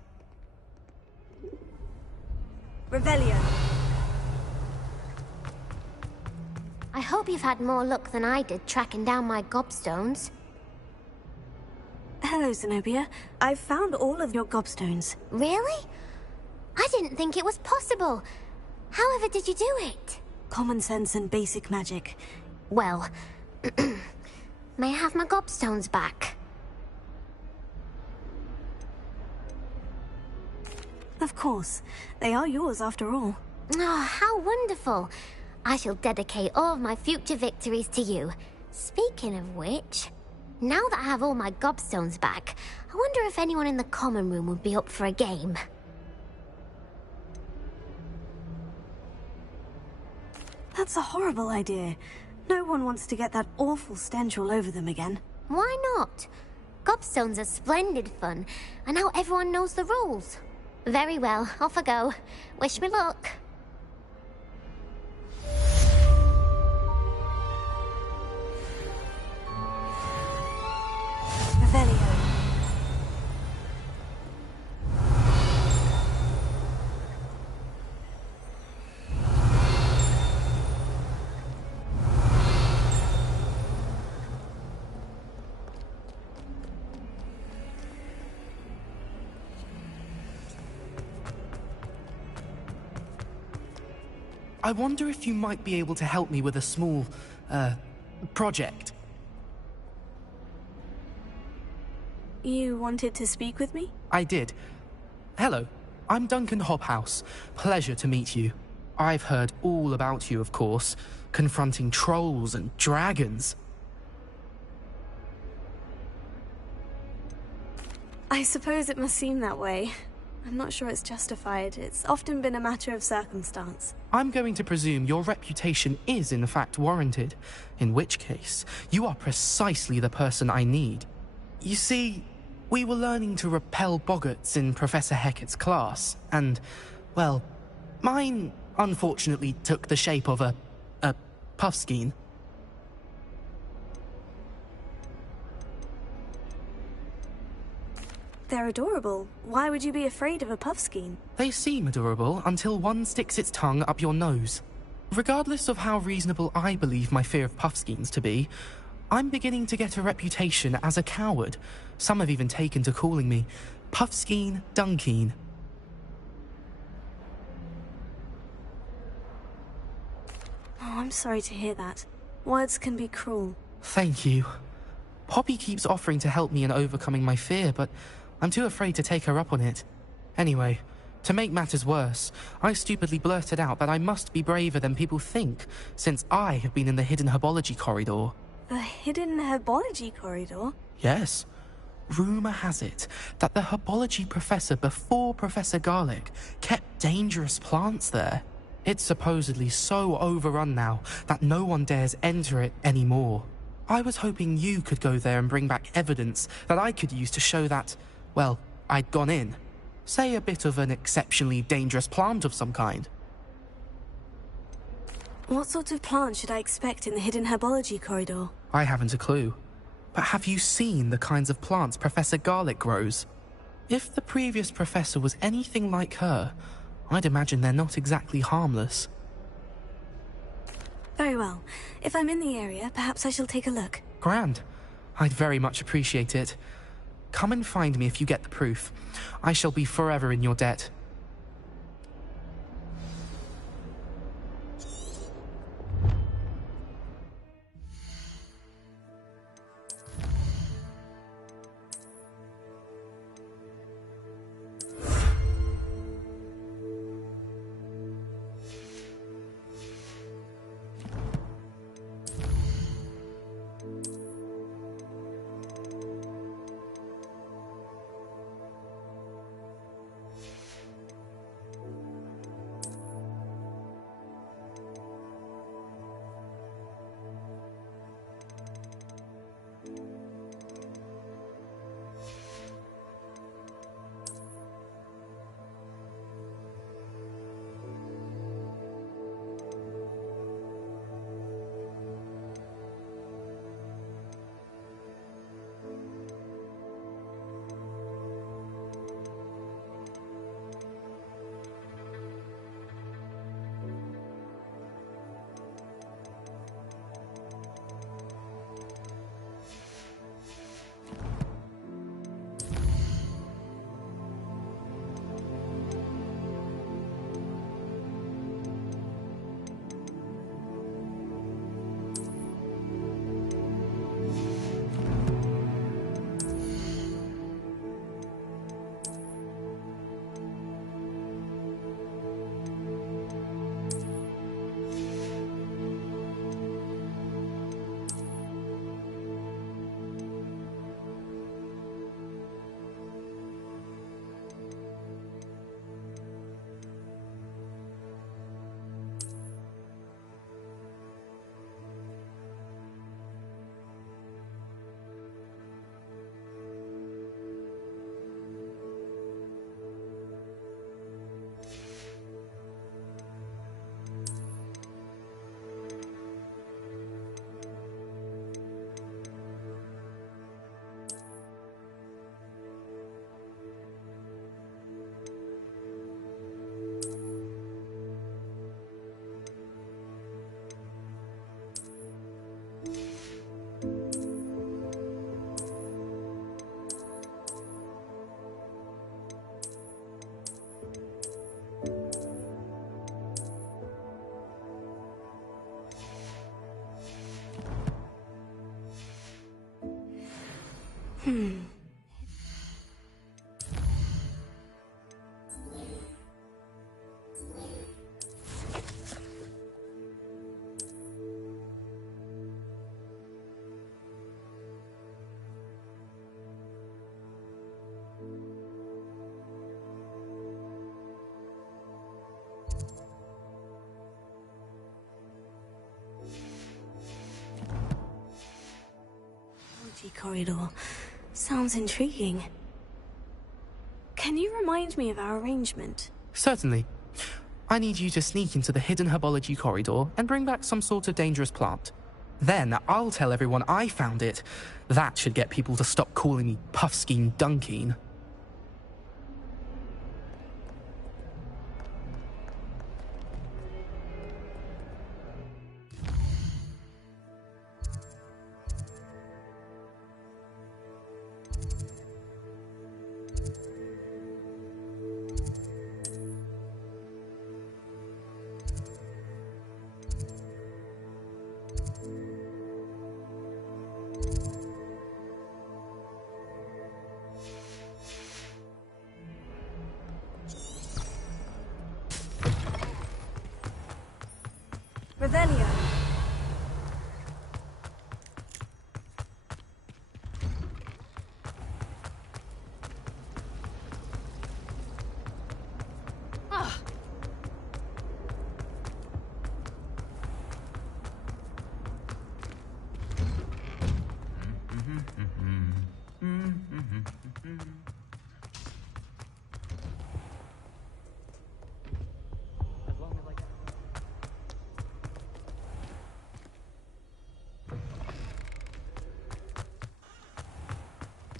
Revelio. I hope you've had more luck than I did tracking down my gobstones. Hello, Zenobia. I've found all of your gobstones. Really? I didn't think it was possible. However did you do it? Common sense and basic magic. Well, may I have my gobstones back? Of course. They are yours after all. Oh, how wonderful. I shall dedicate all of my future victories to you. Speaking of which, now that I have all my gobstones back, I wonder if anyone in the common room would be up for a game. That's a horrible idea. No one wants to get that awful stench all over them again. Why not? Gobstones are splendid fun, and now everyone knows the rules. Very well, off I go. Wish me luck. Revelio. I wonder if you might be able to help me with a small, project. You wanted to speak with me? I did. Hello, I'm Duncan Hobhouse. Pleasure to meet you. I've heard all about you, of course, confronting trolls and dragons. I suppose it must seem that way. I'm not sure it's justified. It's often been a matter of circumstance. I'm going to presume your reputation is in fact warranted, in which case, you are precisely the person I need. You see, we were learning to repel boggarts in Professor Hecat's class, and, well, mine unfortunately took the shape of a puffskein. They're adorable. Why would you be afraid of a puffskein? They seem adorable until one sticks its tongue up your nose. Regardless of how reasonable I believe my fear of puffskeins to be, I'm beginning to get a reputation as a coward. Some have even taken to calling me Puffskein Dunkeen. Oh, I'm sorry to hear that. Words can be cruel. Thank you. Poppy keeps offering to help me in overcoming my fear, but I'm too afraid to take her up on it. Anyway, to make matters worse, I stupidly blurted out that I must be braver than people think, since I have been in the hidden herbology corridor. The hidden herbology corridor? Yes. Rumour has it that the herbology professor before Professor Garlic kept dangerous plants there. It's supposedly so overrun now that no one dares enter it anymore. I was hoping you could go there and bring back evidence that I could use to show that, well, I'd gone in. Say a bit of an exceptionally dangerous plant of some kind. What sort of plant should I expect in the hidden herbology corridor? I haven't a clue. But have you seen the kinds of plants Professor Garlic grows? If the previous professor was anything like her, I'd imagine they're not exactly harmless. Very well. If I'm in the area, perhaps I shall take a look. Grand. I'd very much appreciate it. Come and find me if you get the proof. I shall be forever in your debt. Corridor. Sounds intriguing. Can you remind me of our arrangement? Certainly. I need you to sneak into the hidden herbology corridor and bring back some sort of dangerous plant. Then I'll tell everyone I found it. That should get people to stop calling me Puffskein Dunkeen. Revelio.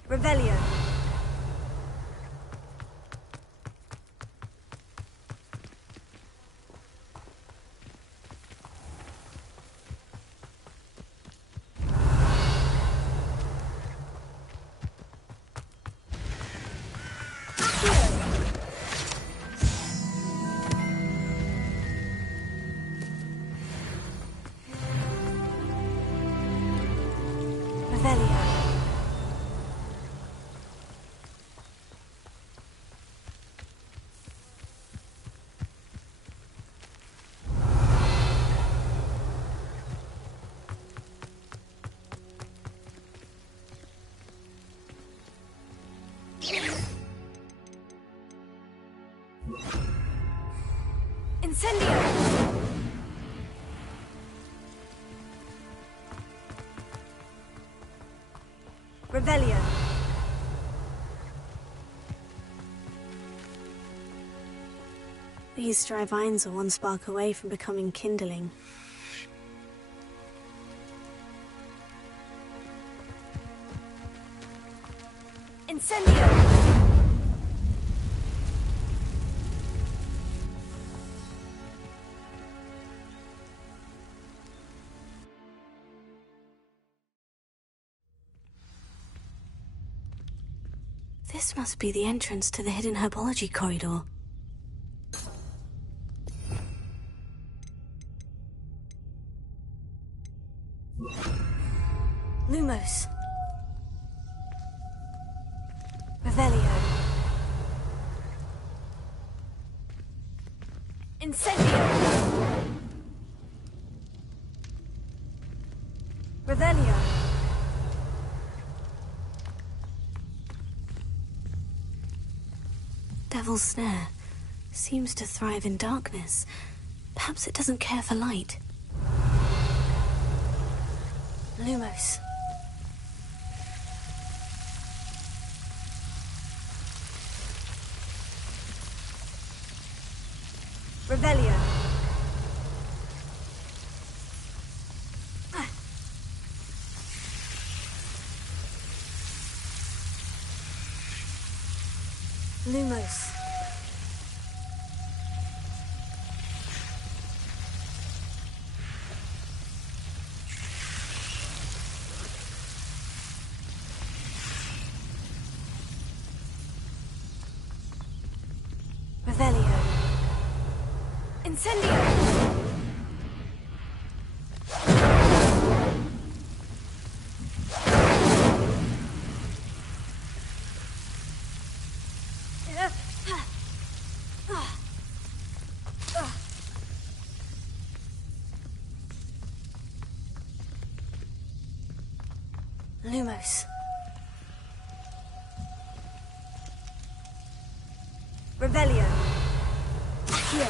Revelio. Incendio! Revelio. These dry vines are one spark away from becoming kindling. Incendio! This must be the entrance to the hidden herbology corridor. Lumos. Revelio. Incendio. Revelio. Devil's Snare seems to thrive in darkness. Perhaps it doesn't care for light. Lumos. Revelio. Lumos. Revelio. Incendio. Lumos. Revelio. Accio.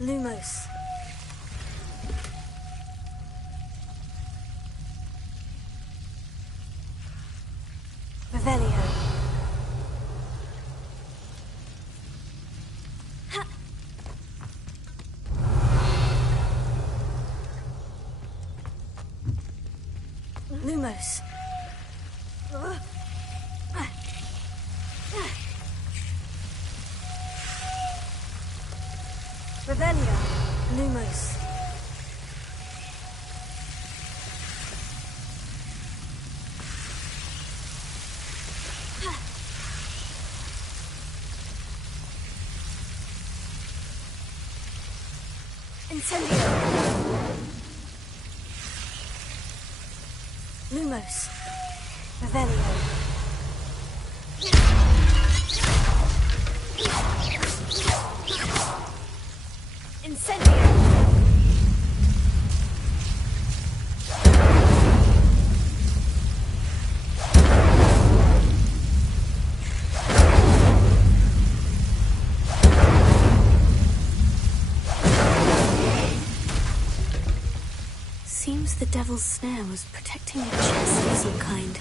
Lumos. Revelio. Ha. Lumos. Revelio. Lumos. Incendio. Lumos. Revelio. Incendio. Seems the devil's snare was protecting a chest of some kind.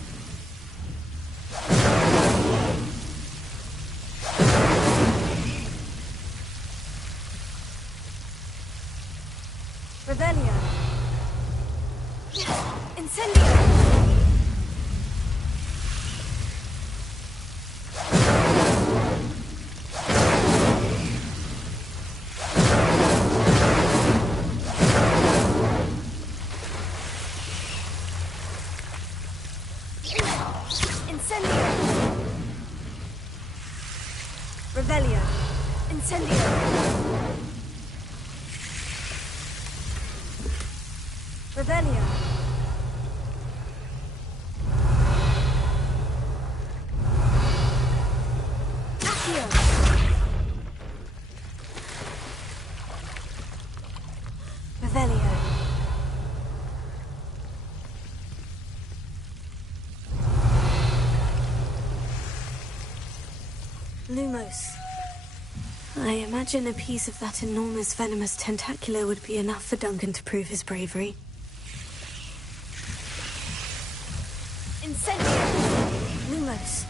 Revelio. Incendio. Revelio. Incendio. Revelio. Accio. Revelio. Lumos. I imagine a piece of that enormous venomous tentacular would be enough for Duncan to prove his bravery. Incendio. Lumos.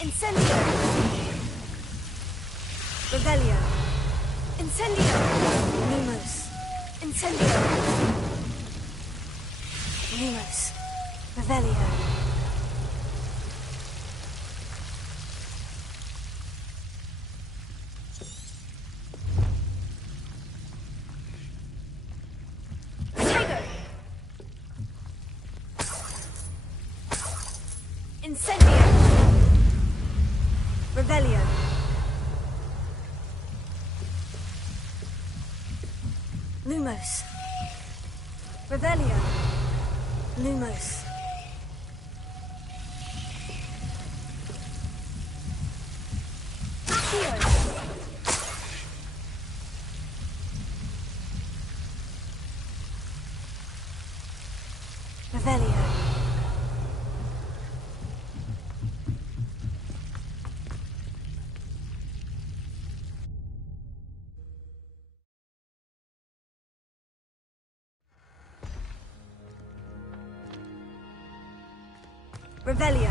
Incendio. Revelio. Incendio. Lumos. Incendio. Lumos. Revelio. Incendio. Revelio. Lumos. Revelio. Lumos. Accio. Revelio. Revelio.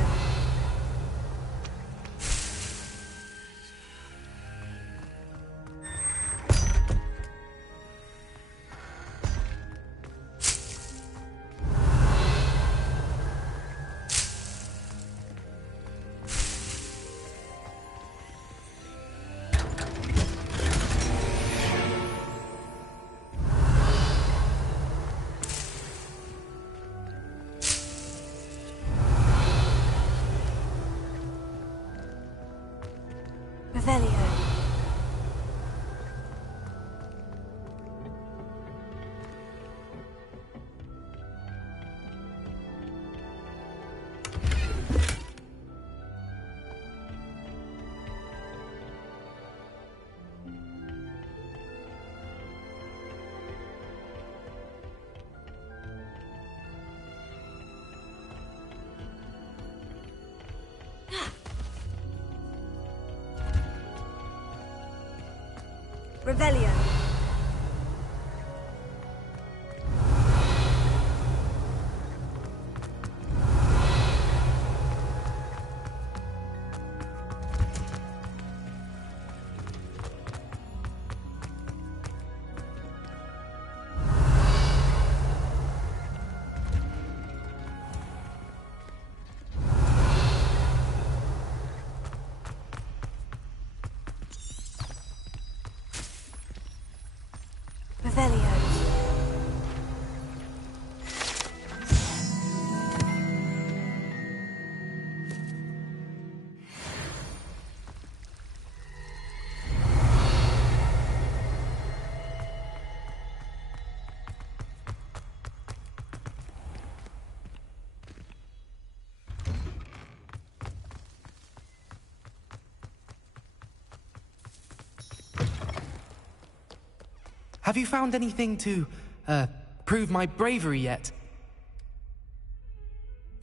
Revelio. Revelio. Have you found anything to, prove my bravery yet?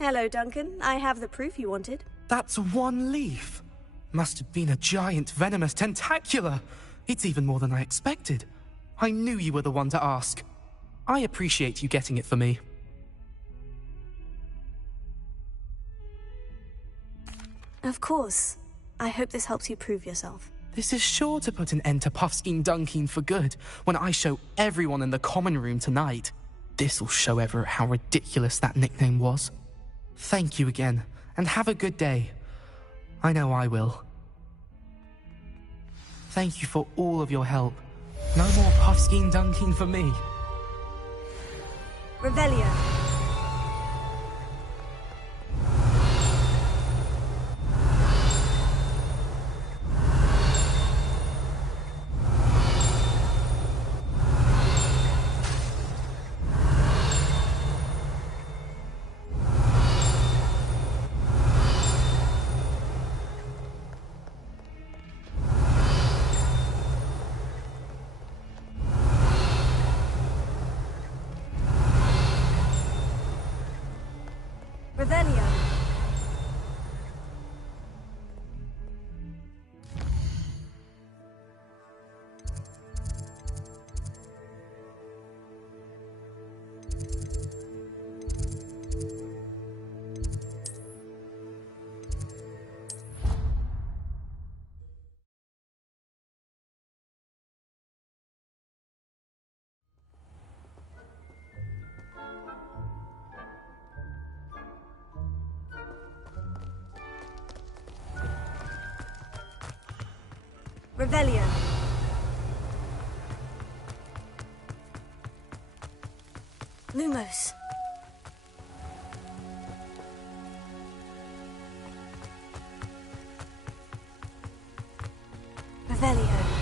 Hello, Duncan. I have the proof you wanted. That's one leaf. Must have been a giant venomous tentacula. It's even more than I expected. I knew you were the one to ask. I appreciate you getting it for me. Of course. I hope this helps you prove yourself. This is sure to put an end to Puffskein Dunkeen for good when I show everyone in the common room tonight. This'll show Everett how ridiculous that nickname was. Thank you again, and have a good day. I know I will. Thank you for all of your help. No more Puffskein Dunkeen for me. Revelio. Revelio. Revelio. Lumos. Revelio.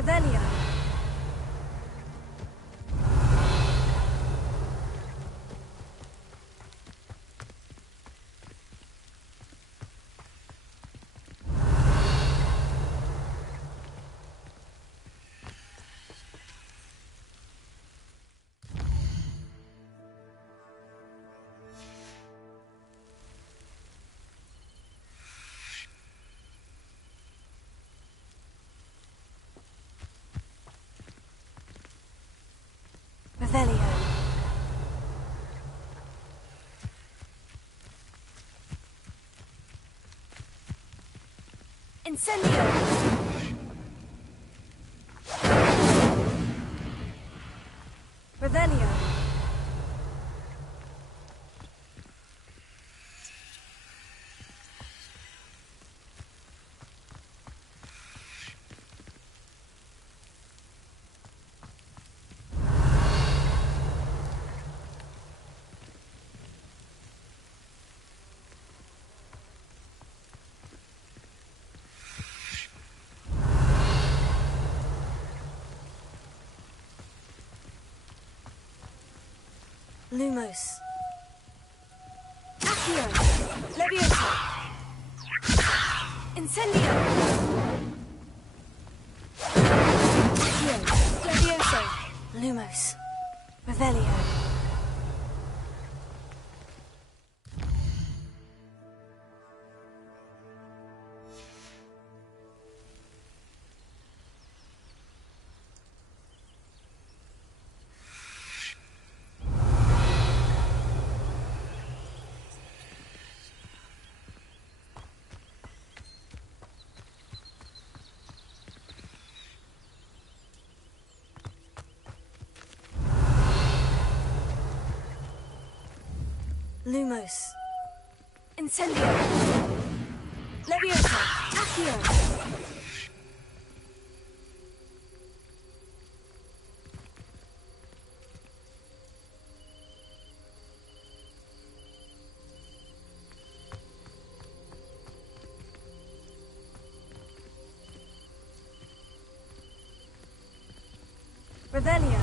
Revelio. Revelio. Incendio. Revelio. Lumos. Accio. Leviosa. Incendio. Accio. Leviosa. Lumos. Revelio. Lumos. Incendio. Leviosa. Accio. Revelio.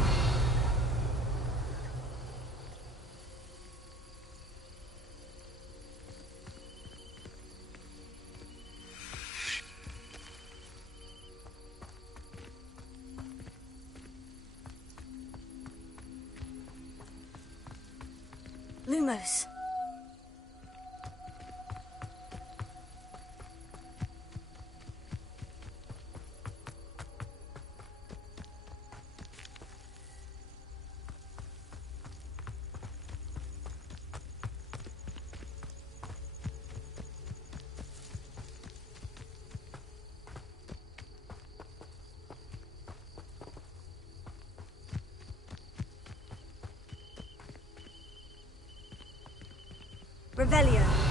Lumos. Revelio.